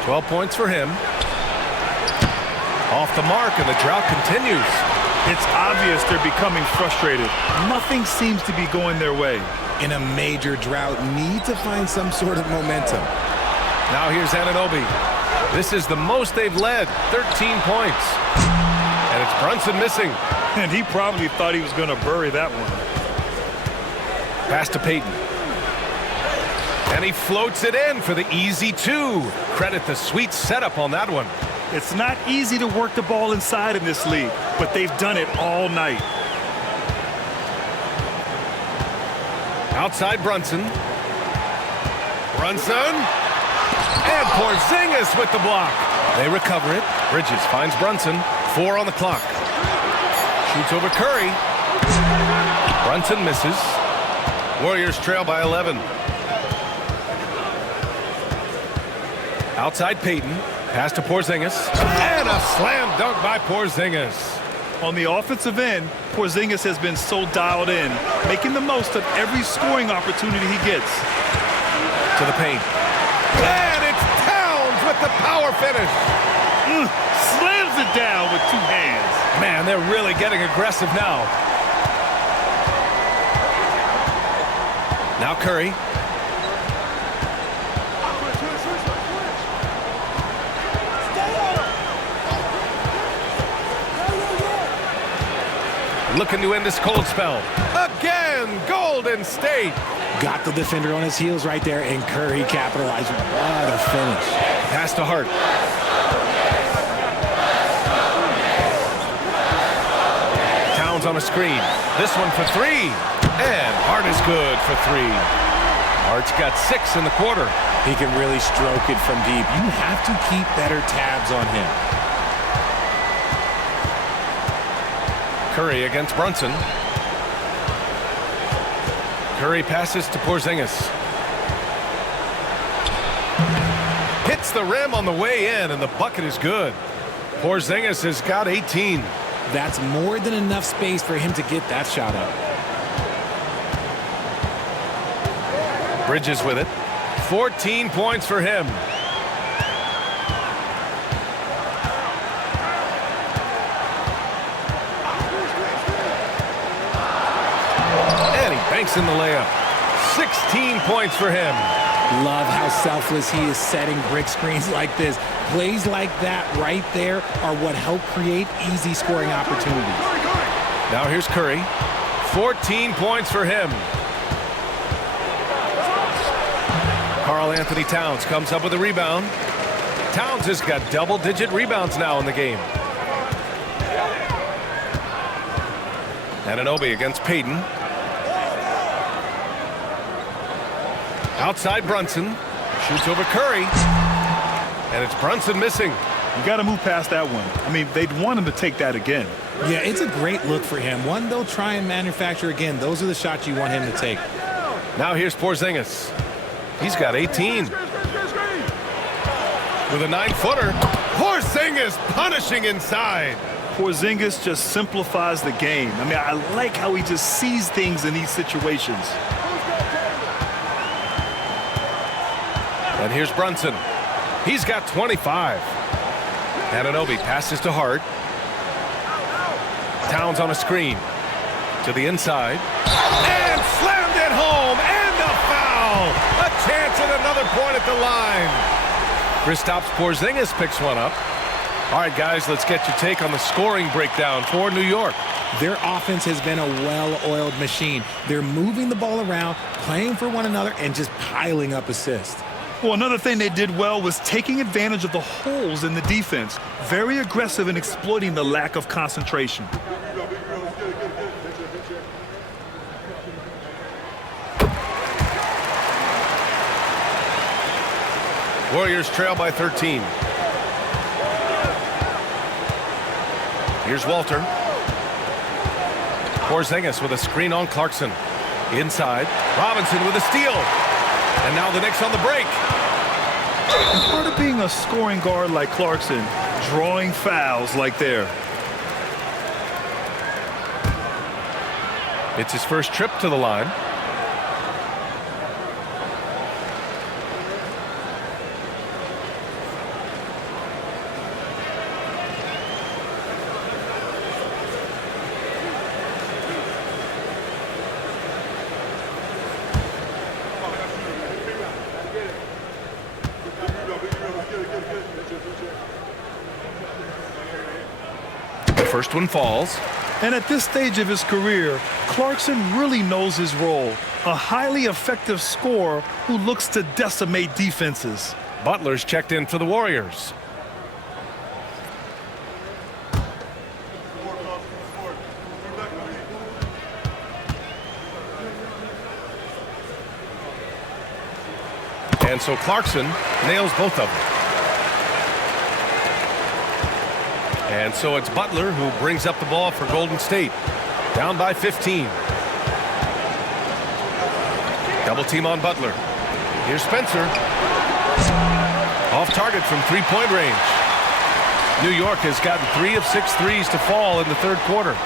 12 points for him. Off the mark, and the drought continues. It's obvious they're becoming frustrated. Nothing seems to be going their way. In a major drought, need to find some sort of momentum. Now here's Anunoby. This is the most they've led, 13 points. And it's Brunson missing. And he probably thought he was going to bury that one. Pass to Peyton. And he floats it in for the easy 2. Credit the sweet setup on that one. It's not easy to work the ball inside in this league, but they've done it all night. Outside Brunson. Brunson. And Porzingis with the block. They recover it. Bridges finds Brunson. 4 on the clock. Shoots over Curry. Brunson misses. Warriors trail by 11. Outside Peyton. Pass to Porzingis. And a slam dunk by Porzingis. On the offensive end, Porzingis has been so dialed in, making the most of every scoring opportunity he gets. To the paint. And it's Towns with the power finish. Slams it down with 2 hands. Man, they're really getting aggressive now. Now Curry. Looking to end this cold spell. Again, Golden State. Got the defender on his heels right there, and Curry capitalized. What a finish. Pass to Hart. Towns on a screen. This one for 3. And Hart is good for 3. Hart's got 6 in the quarter. He can really stroke it from deep. You have to keep better tabs on him. Curry against Brunson. Curry passes to Porzingis. Hits the rim on the way in, and the bucket is good. Porzingis has got 18. That's more than enough space for him to get that shot up. Bridges with it. 14 points for him. Banks in the layup. 16 points for him. Love how selfless he is setting brick screens like this. Plays like that right there are what help create easy scoring opportunities. Now here's Curry. 14 points for him. Karl Anthony Towns comes up with a rebound. Towns has got double-digit rebounds now in the game. Anunoby against Peyton. Outside Brunson. Shoots over Curry. And it's Brunson missing. You got to move past that one. I mean, they'd want him to take that again. Yeah, it's a great look for him. One they'll try and manufacture again. Those are the shots you want him to take. Now here's Porzingis. He's got 18. With a 9-footer. Porzingis punishing inside. Porzingis just simplifies the game. I mean, I like how he just sees things in these situations. And here's Brunson. He's got 25. Anunoby passes to Hart. Towns on a screen. To the inside. And slammed it home. And a foul. A chance at another point at the line. Kristaps Porzingis picks one up. All right, guys, let's get your take on the scoring breakdown for New York. Their offense has been a well-oiled machine. They're moving the ball around, playing for one another, and just piling up assists. Well, another thing they did well was taking advantage of the holes in the defense. Very aggressive in exploiting the lack of concentration. Warriors trail by 13. Here's Walter. Porzingis with a screen on Clarkson. Inside. Robinson with a steal. And now the Knicks on the break. And part of being a scoring guard like Clarkson, drawing fouls like there. It's his first trip to the line. First one falls. And at this stage of his career, Clarkson really knows his role. A highly effective scorer who looks to decimate defenses. Butler's checked in for the Warriors. And so Clarkson nails both of them. And so it's Butler who brings up the ball for Golden State. Down by 15. Double team on Butler. Here's Spencer. Off target from three-point range. New York has gotten 3 of 6 threes to fall in the third quarter.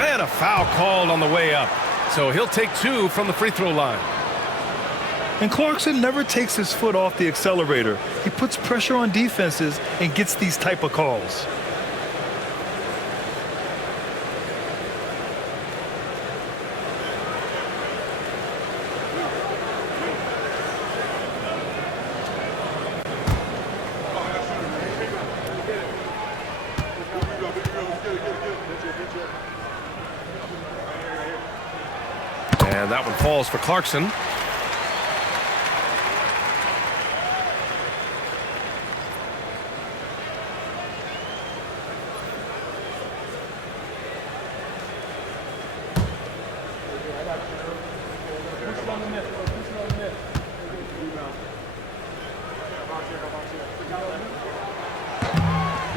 And a foul called on the way up. So he'll take 2 from the free throw line. And Clarkson never takes his foot off the accelerator. He puts pressure on defenses and gets these type of calls. And that one falls for Clarkson.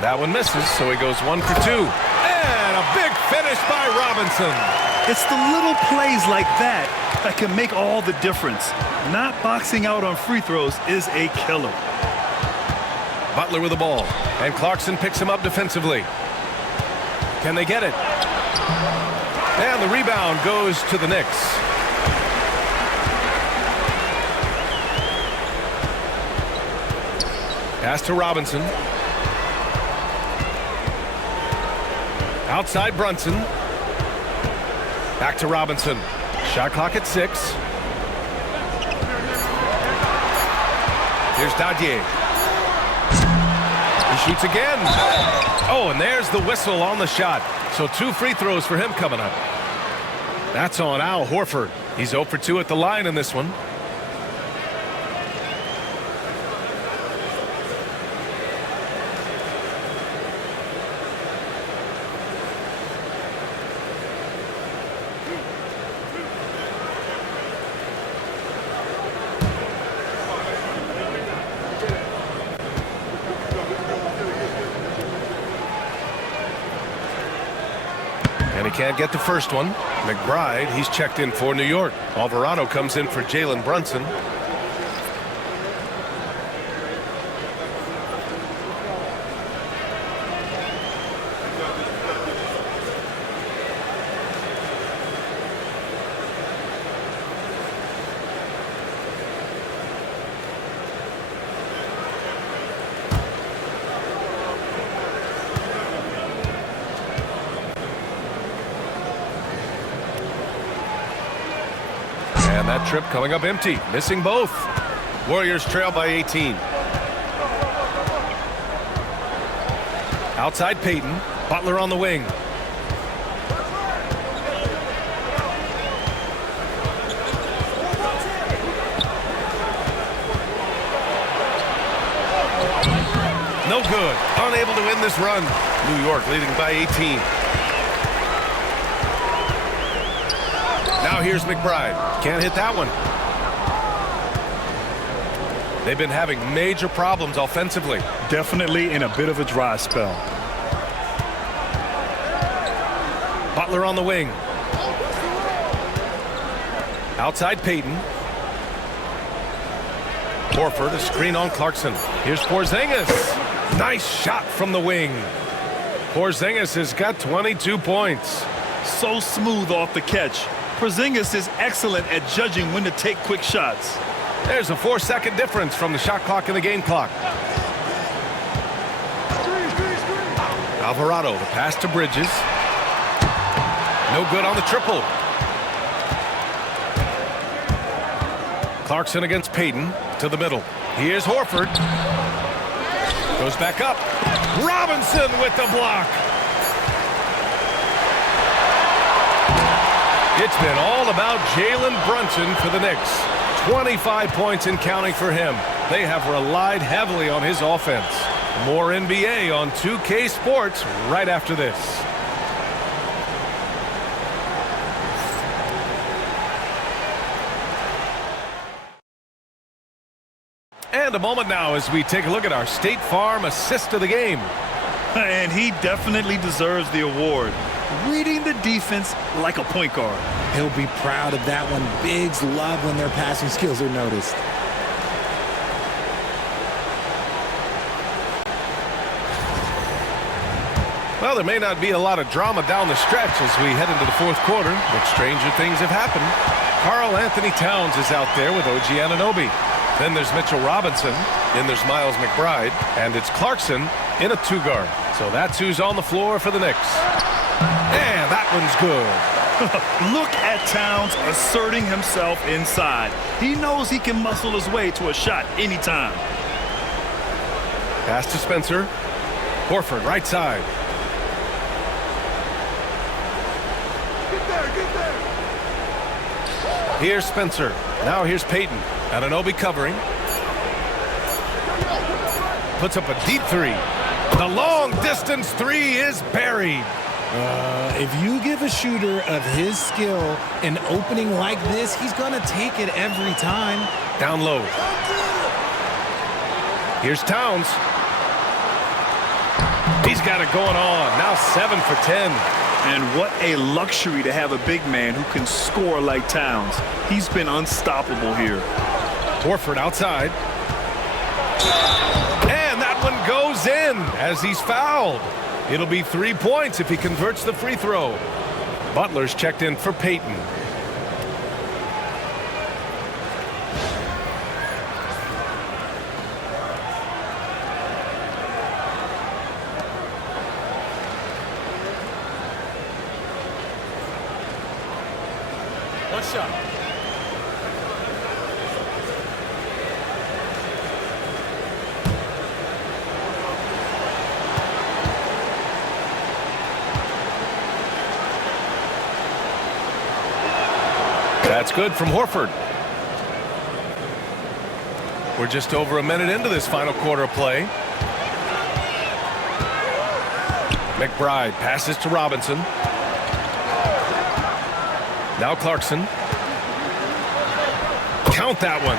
That one misses, so he goes 1 for 2. And a big finish by Robinson. It's the little plays like that that can make all the difference. Not boxing out on free throws is a killer. Butler with the ball, and Clarkson picks him up defensively. Can they get it? And the rebound goes to the Knicks. Pass to Robinson. Outside Brunson. Back to Robinson. Shot clock at 6. Here's Dadier. He shoots again. Oh, and there's the whistle on the shot. So 2 free throws for him coming up. That's on Al Horford. He's 0 for 2 at the line in this one. And he can't get the first one. McBride, he's checked in for New York. Alvarado comes in for Jalen Brunson. And that trip coming up empty, missing both. Warriors trail by 18. Outside Peyton, Butler on the wing. No good, unable to win this run. New York leading by 18. Now here's McBride. Can't hit that one. They've been having major problems offensively. Definitely in a bit of a dry spell. Butler on the wing. Outside Peyton. Horford, a screen on Clarkson. Here's Porzingis. Nice shot from the wing. Porzingis has got 22 points. So smooth off the catch. Porzingis is excellent at judging when to take quick shots. There's a 4-second difference from the shot clock and the game clock. Alvarado, the pass to Bridges. No good on the triple. Clarkson against Peyton to the middle. Here's Horford. Goes back up. Robinson with the block. It's been all about Jalen Brunson for the Knicks. 25 points and counting for him. They have relied heavily on his offense. More NBA on 2K Sports right after this. And a moment now as we take a look at our State Farm assist of the game. And he definitely deserves the award. Reading the defense like a point guard. He'll be proud of that one. Bigs love when their passing skills are noticed. Well, there may not be a lot of drama down the stretch as we head into the fourth quarter, but stranger things have happened. Karl Anthony Towns is out there with OG Anunoby. Then there's Mitchell Robinson. Then there's Miles McBride. And it's Clarkson in a two-guard. So that's who's on the floor for the Knicks. And that one's good. Look at Towns asserting himself inside. He knows he can muscle his way to a shot anytime. Pass to Spencer. Horford, right side. Here's Spencer. Now here's Peyton. Anunoby covering. Puts up a deep three. The long distance three is buried. If you give a shooter of his skill an opening like this, he's going to take it every time. Down low. Here's Towns. He's got it going on. Now 7 for 10. And what a luxury to have a big man who can score like Towns. He's been unstoppable here. Horford outside. And that one goes in as he's fouled. It'll be 3 points if he converts the free throw. Butler's checked in for Peyton. One shot. That's good from Horford. We're just over a minute into this final quarter of play. McBride passes to Robinson. Now Clarkson. Count that one.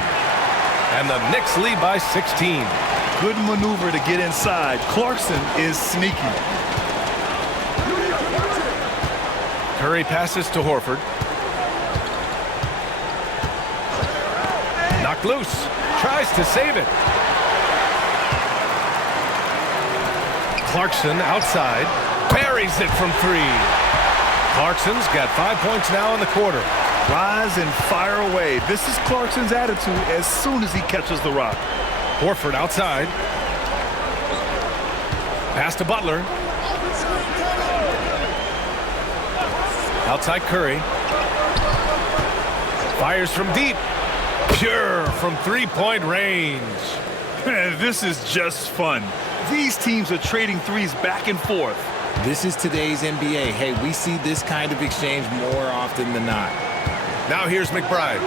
And the Knicks lead by 16. Good maneuver to get inside. Clarkson is sneaky. Curry passes to Horford. Knocked loose. Tries to save it. Clarkson outside. Buries it from three. Clarkson's got 5 points now in the quarter. Rise and fire away. This is Clarkson's attitude as soon as he catches the rock. Horford outside. Pass to Butler. Outside Curry. Fires from deep. Pure from three-point range. This is just fun. These teams are trading threes back and forth. This is today's NBA. Hey, we see this kind of exchange more often than not. Now here's McBride.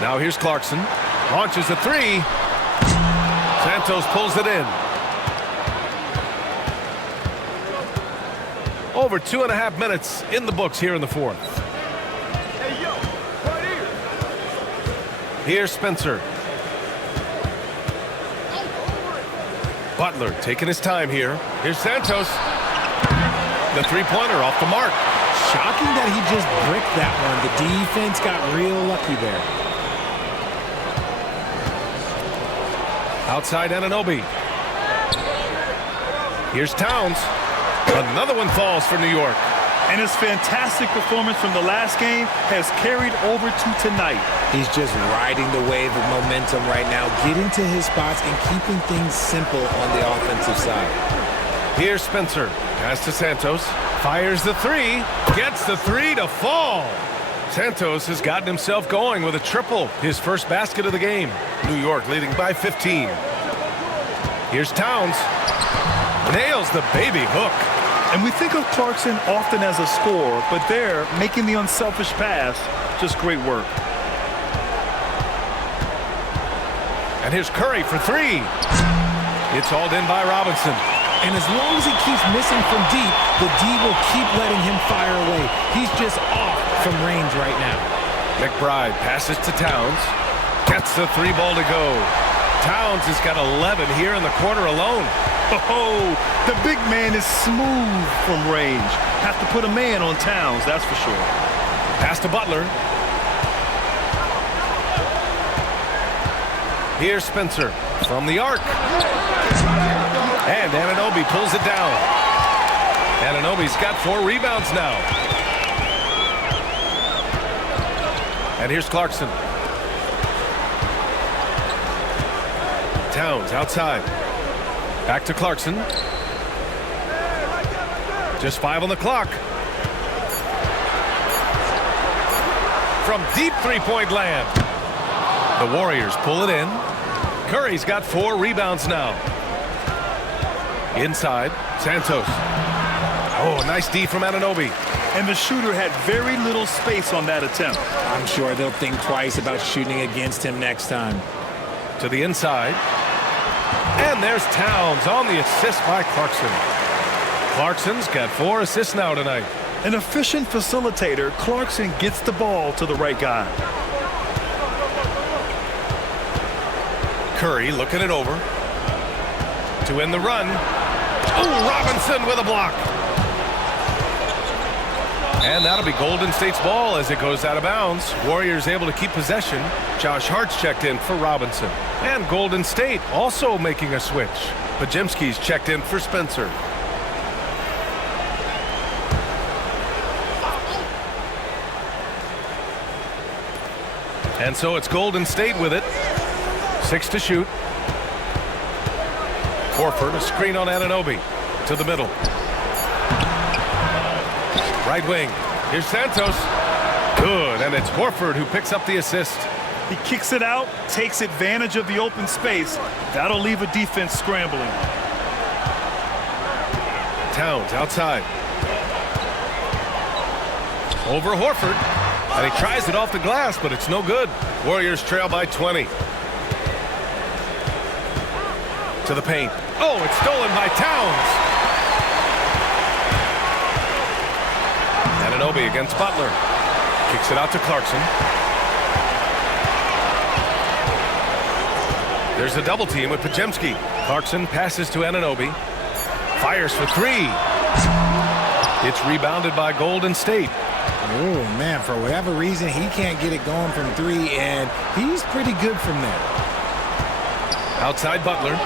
Now here's Clarkson. Launches a three. Santos pulls it in. Over 2.5 minutes in the books here in the fourth. Hey, yo, right here. Here's Spencer. Butler taking his time here. Here's Santos. The three-pointer off the mark. Shocking that he just bricked that one. The defense got real lucky there. Outside Anunoby. Here's Towns. Another one falls for New York. And his fantastic performance from the last game has carried over to tonight. He's just riding the wave of momentum right now, getting to his spots and keeping things simple on the offensive side. Here's Spencer. Pass to Santos. Fires the three. Gets the three to fall. Santos has gotten himself going with a triple. His first basket of the game. New York leading by 15. Here's Towns. Nails the baby hook. And we think of Clarkson often as a scorer, but there, making the unselfish pass, just great work. And here's Curry for three. It's hauled in by Robinson. And as long as he keeps missing from deep, the D will keep letting him fire away. He's just off from range right now. McBride passes to Towns. Gets the three ball to go. Towns has got 11 here in the quarter alone. Oh, the big man is smooth from range. Have to put a man on Towns, that's for sure. Pass to Butler. Here's Spencer from the arc. And Anunoby pulls it down. Anunoby's got 4 rebounds now. And here's Clarkson. Towns outside. Back to Clarkson. Just 5 on the clock. From deep three-point land. The Warriors pull it in. Curry's got 4 rebounds now. Inside, Santos. Oh, nice D from Anunoby. And the shooter had very little space on that attempt. I'm sure they'll think twice about shooting against him next time. To the inside. And there's Towns on the assist by Clarkson. Clarkson's got 4 assists now tonight. An efficient facilitator, Clarkson gets the ball to the right guy. Curry looking it over. To end the run. Oh, Robinson with a block. And that'll be Golden State's ball as it goes out of bounds. Warriors able to keep possession. Josh Hart's checked in for Robinson. And Golden State also making a switch. Porzingis checked in for Spencer. And so it's Golden State with it. 6 to shoot. Horford, a screen on Anunoby. To the middle. Right wing. Here's Santos. Good, and it's Horford who picks up the assist. He kicks it out, takes advantage of the open space. That'll leave a defense scrambling. Towns outside. Over Horford. And he tries it off the glass, but it's no good. Warriors trail by 20. To the paint. Oh, it's stolen by Towns. Anunoby against Butler. Kicks it out to Clarkson. There's a double team with Porzingis. Clarkson passes to Anunoby. Fires for 3. It's rebounded by Golden State. Oh, man, for whatever reason, he can't get it going from 3, and he's pretty good from there. Outside Butler.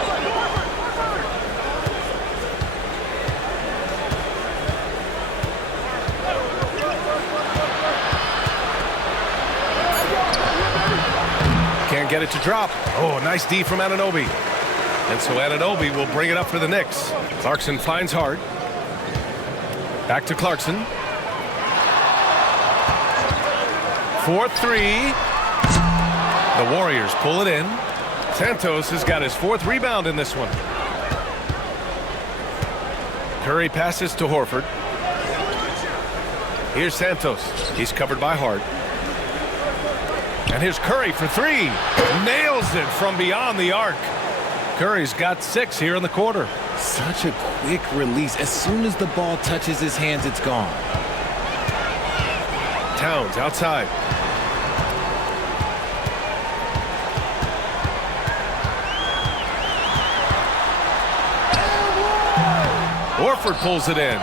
Can't get it to drop. Oh, nice D from Anunoby. And so Anunoby will bring it up for the Knicks. Clarkson finds Hart. Back to Clarkson. 4-3. The Warriors pull it in. Santos has got his 4th rebound in this one. Curry passes to Horford. Here's Santos. He's covered by Hart. And here's Curry for 3. Nails it from beyond the arc. Curry's got 6 here in the quarter. Such a quick release. As soon as the ball touches his hands, it's gone. Towns outside. Horford pulls it in.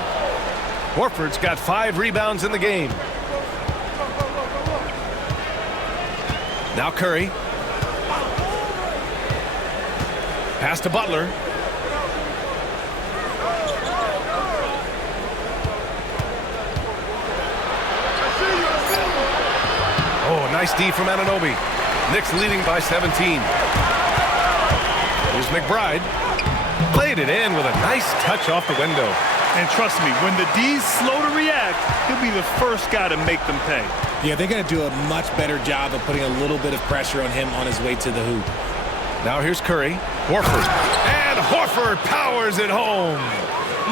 Horford's got 5 rebounds in the game. Now Curry. Pass to Butler. Oh, nice D from Anunoby. Knicks leading by 17. Here's McBride. Played it in with a nice touch off the window. And trust me, when the D's slow to react, he'll be the first guy to make them pay. Yeah, they're going to do a much better job of putting a little bit of pressure on him on his way to the hoop. Now here's Curry. Horford. And Horford powers it home.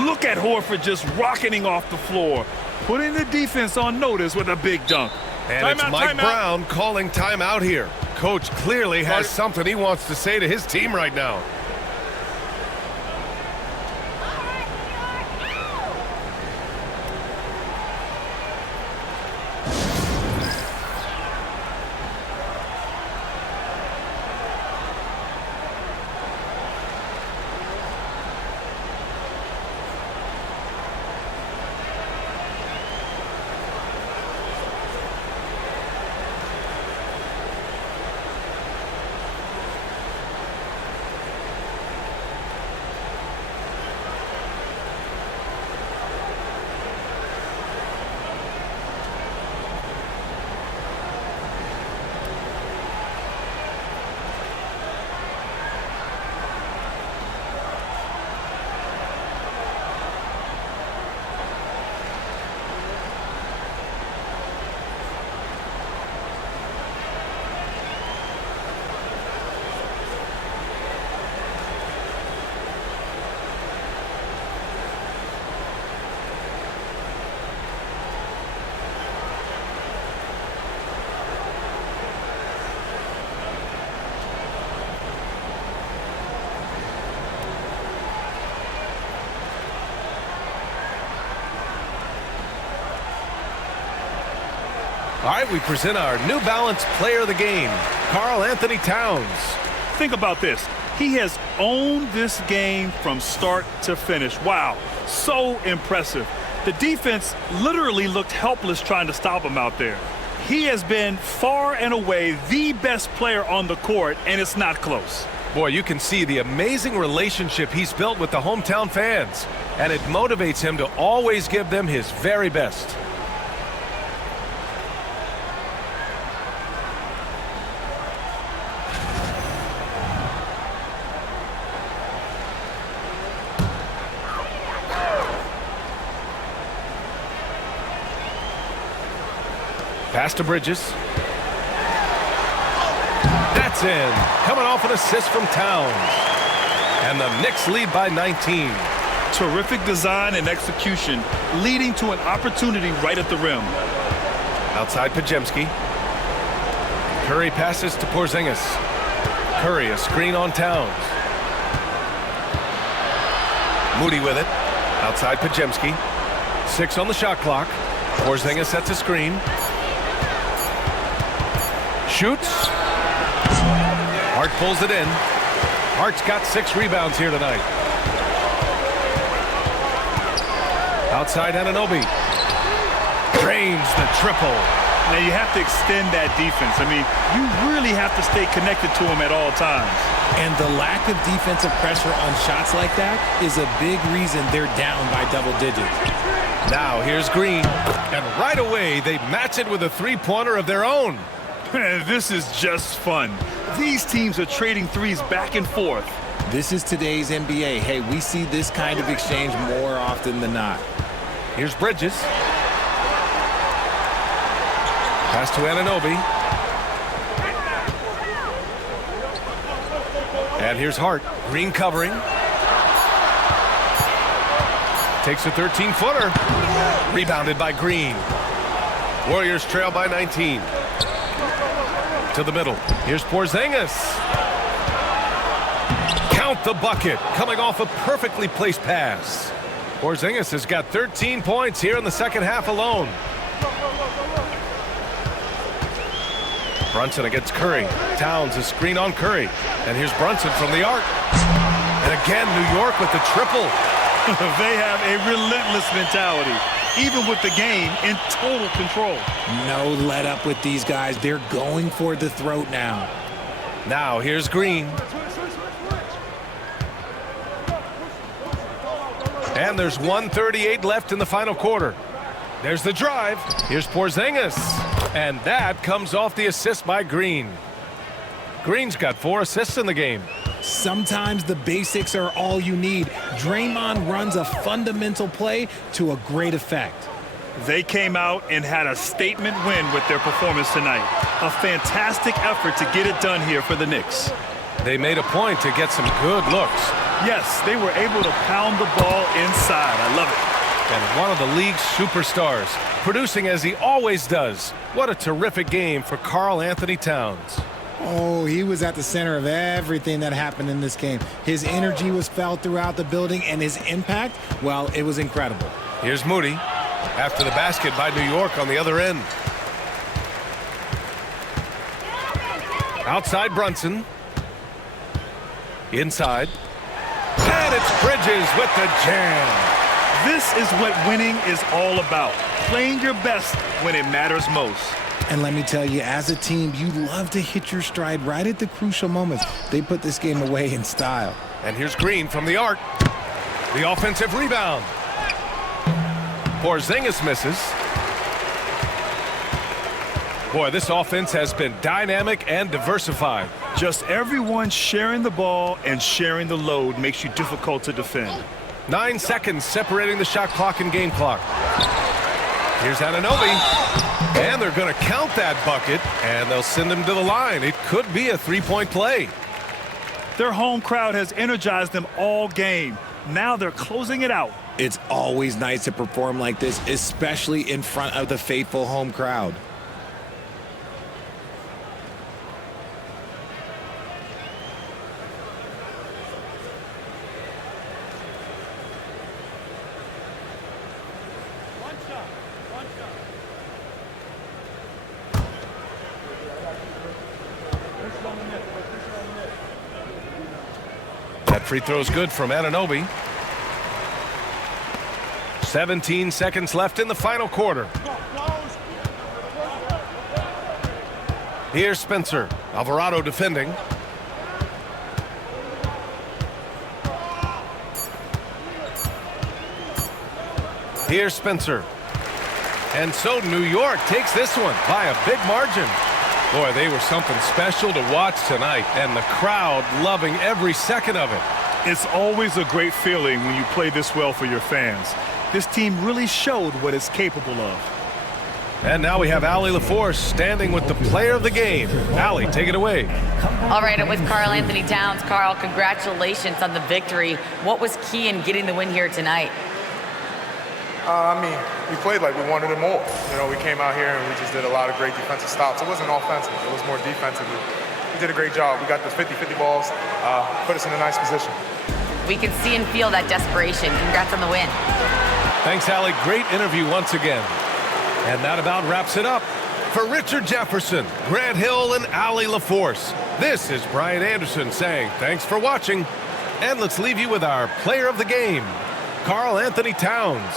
Look at Horford just rocketing off the floor, putting the defense on notice with a big dunk. And it's Mike Brown calling timeout here. coach clearly has something he wants to say to his team right now. All right, we present our New Balance player of the game, Karl Anthony Towns. Think about this. He has owned this game from start to finish. Wow, so impressive. The defense literally looked helpless trying to stop him out there. He has been far and away the best player on the court, and it's not close. Boy, you can see the amazing relationship he's built with the hometown fans, and it motivates him to always give them his very best. Pass to Bridges. That's in. Coming off an assist from Towns. And the Knicks lead by 19. Terrific design and execution, leading to an opportunity right at the rim. Outside Porzingis. Curry passes to Porzingis. Curry, a screen on Towns. Moody with it. Outside Porzingis. 6 on the shot clock. Porzingis sets a screen. Shoots. Hart pulls it in. Hart's got 6 rebounds here tonight. Outside Anunoby. Drains the triple. Now you have to extend that defense. I mean, you really have to stay connected to him at all times. And the lack of defensive pressure on shots like that is a big reason they're down by double digits. Now here's Green. And right away they match it with a three-pointer of their own. This is just fun. These teams are trading threes back and forth. This is today's NBA. Hey, we see this kind of exchange more often than not. Here's Bridges. Pass to Anunoby. And here's Hart. Green covering. Takes a 13-footer. Rebounded by Green. Warriors trail by 19. To the middle. Here's Porzingis. Count the bucket. Coming off a perfectly placed pass. Porzingis has got 13 points here in the second half alone. Brunson against Curry. Towns a screen on Curry. And here's Brunson from the arc. And again, New York with the triple. They have a relentless mentality, even with the game in total control. No let up with these guys. They're going for the throat now. Now here's Green. And there's 1:38 left in the final quarter. There's the drive. Here's Porzingis. And that comes off the assist by Green. Green's got 4 assists in the game. Sometimes the basics are all you need. Draymond runs a fundamental play to a great effect. They came out and had a statement win with their performance tonight. A fantastic effort to get it done here for the Knicks. They made a point to get some good looks. Yes, they were able to pound the ball inside. I love it. And one of the league's superstars, producing as he always does. What a terrific game for Karl Anthony Towns. Oh, he was at the center of everything that happened in this game. His energy was felt throughout the building, and his impact, well, it was incredible. Here's Moody after the basket by New York on the other end. Outside Brunson. Inside. And it's Bridges with the jam. This is what winning is all about. Playing your best when it matters most. And let me tell you, as a team, you love to hit your stride right at the crucial moments. They put this game away in style. And here's Green from the arc. The offensive rebound. Porzingis misses. Boy, this offense has been dynamic and diversified. Just everyone sharing the ball and sharing the load makes you difficult to defend. 9 seconds separating the shot clock and game clock. Here's Anunoby. And they're going to count that bucket, and they'll send him to the line. It could be a three-point play. Their home crowd has energized them all game. Now they're closing it out. It's always nice to perform like this, especially in front of the faithful home crowd. That free throw's good from Anunoby. 17 seconds left in the final quarter. Here's Spencer. Alvarado defending. Here's Spencer. And so New York takes this one by a big margin. Boy, they were something special to watch tonight, and the crowd loving every second of it. It's always a great feeling when you play this well for your fans. This team really showed what it's capable of. And now we have Allie LaForce standing with the player of the game. Allie, take it away. All right, I'm with Karl Anthony Towns. Karl, congratulations on the victory. What was key in getting the win here tonight? We played like we wanted it more. You know, we came out here and we just did a lot of great defensive stops. It wasn't offensive. It was more defensively. We did a great job. We got the 50-50 balls, put us in a nice position. We can see and feel that desperation. Congrats on the win. Thanks, Allie. Great interview once again. And that about wraps it up. For Richard Jefferson, Grant Hill, and Allie LaForce, this is Brian Anderson saying thanks for watching. And let's leave you with our player of the game, Karl Anthony Towns.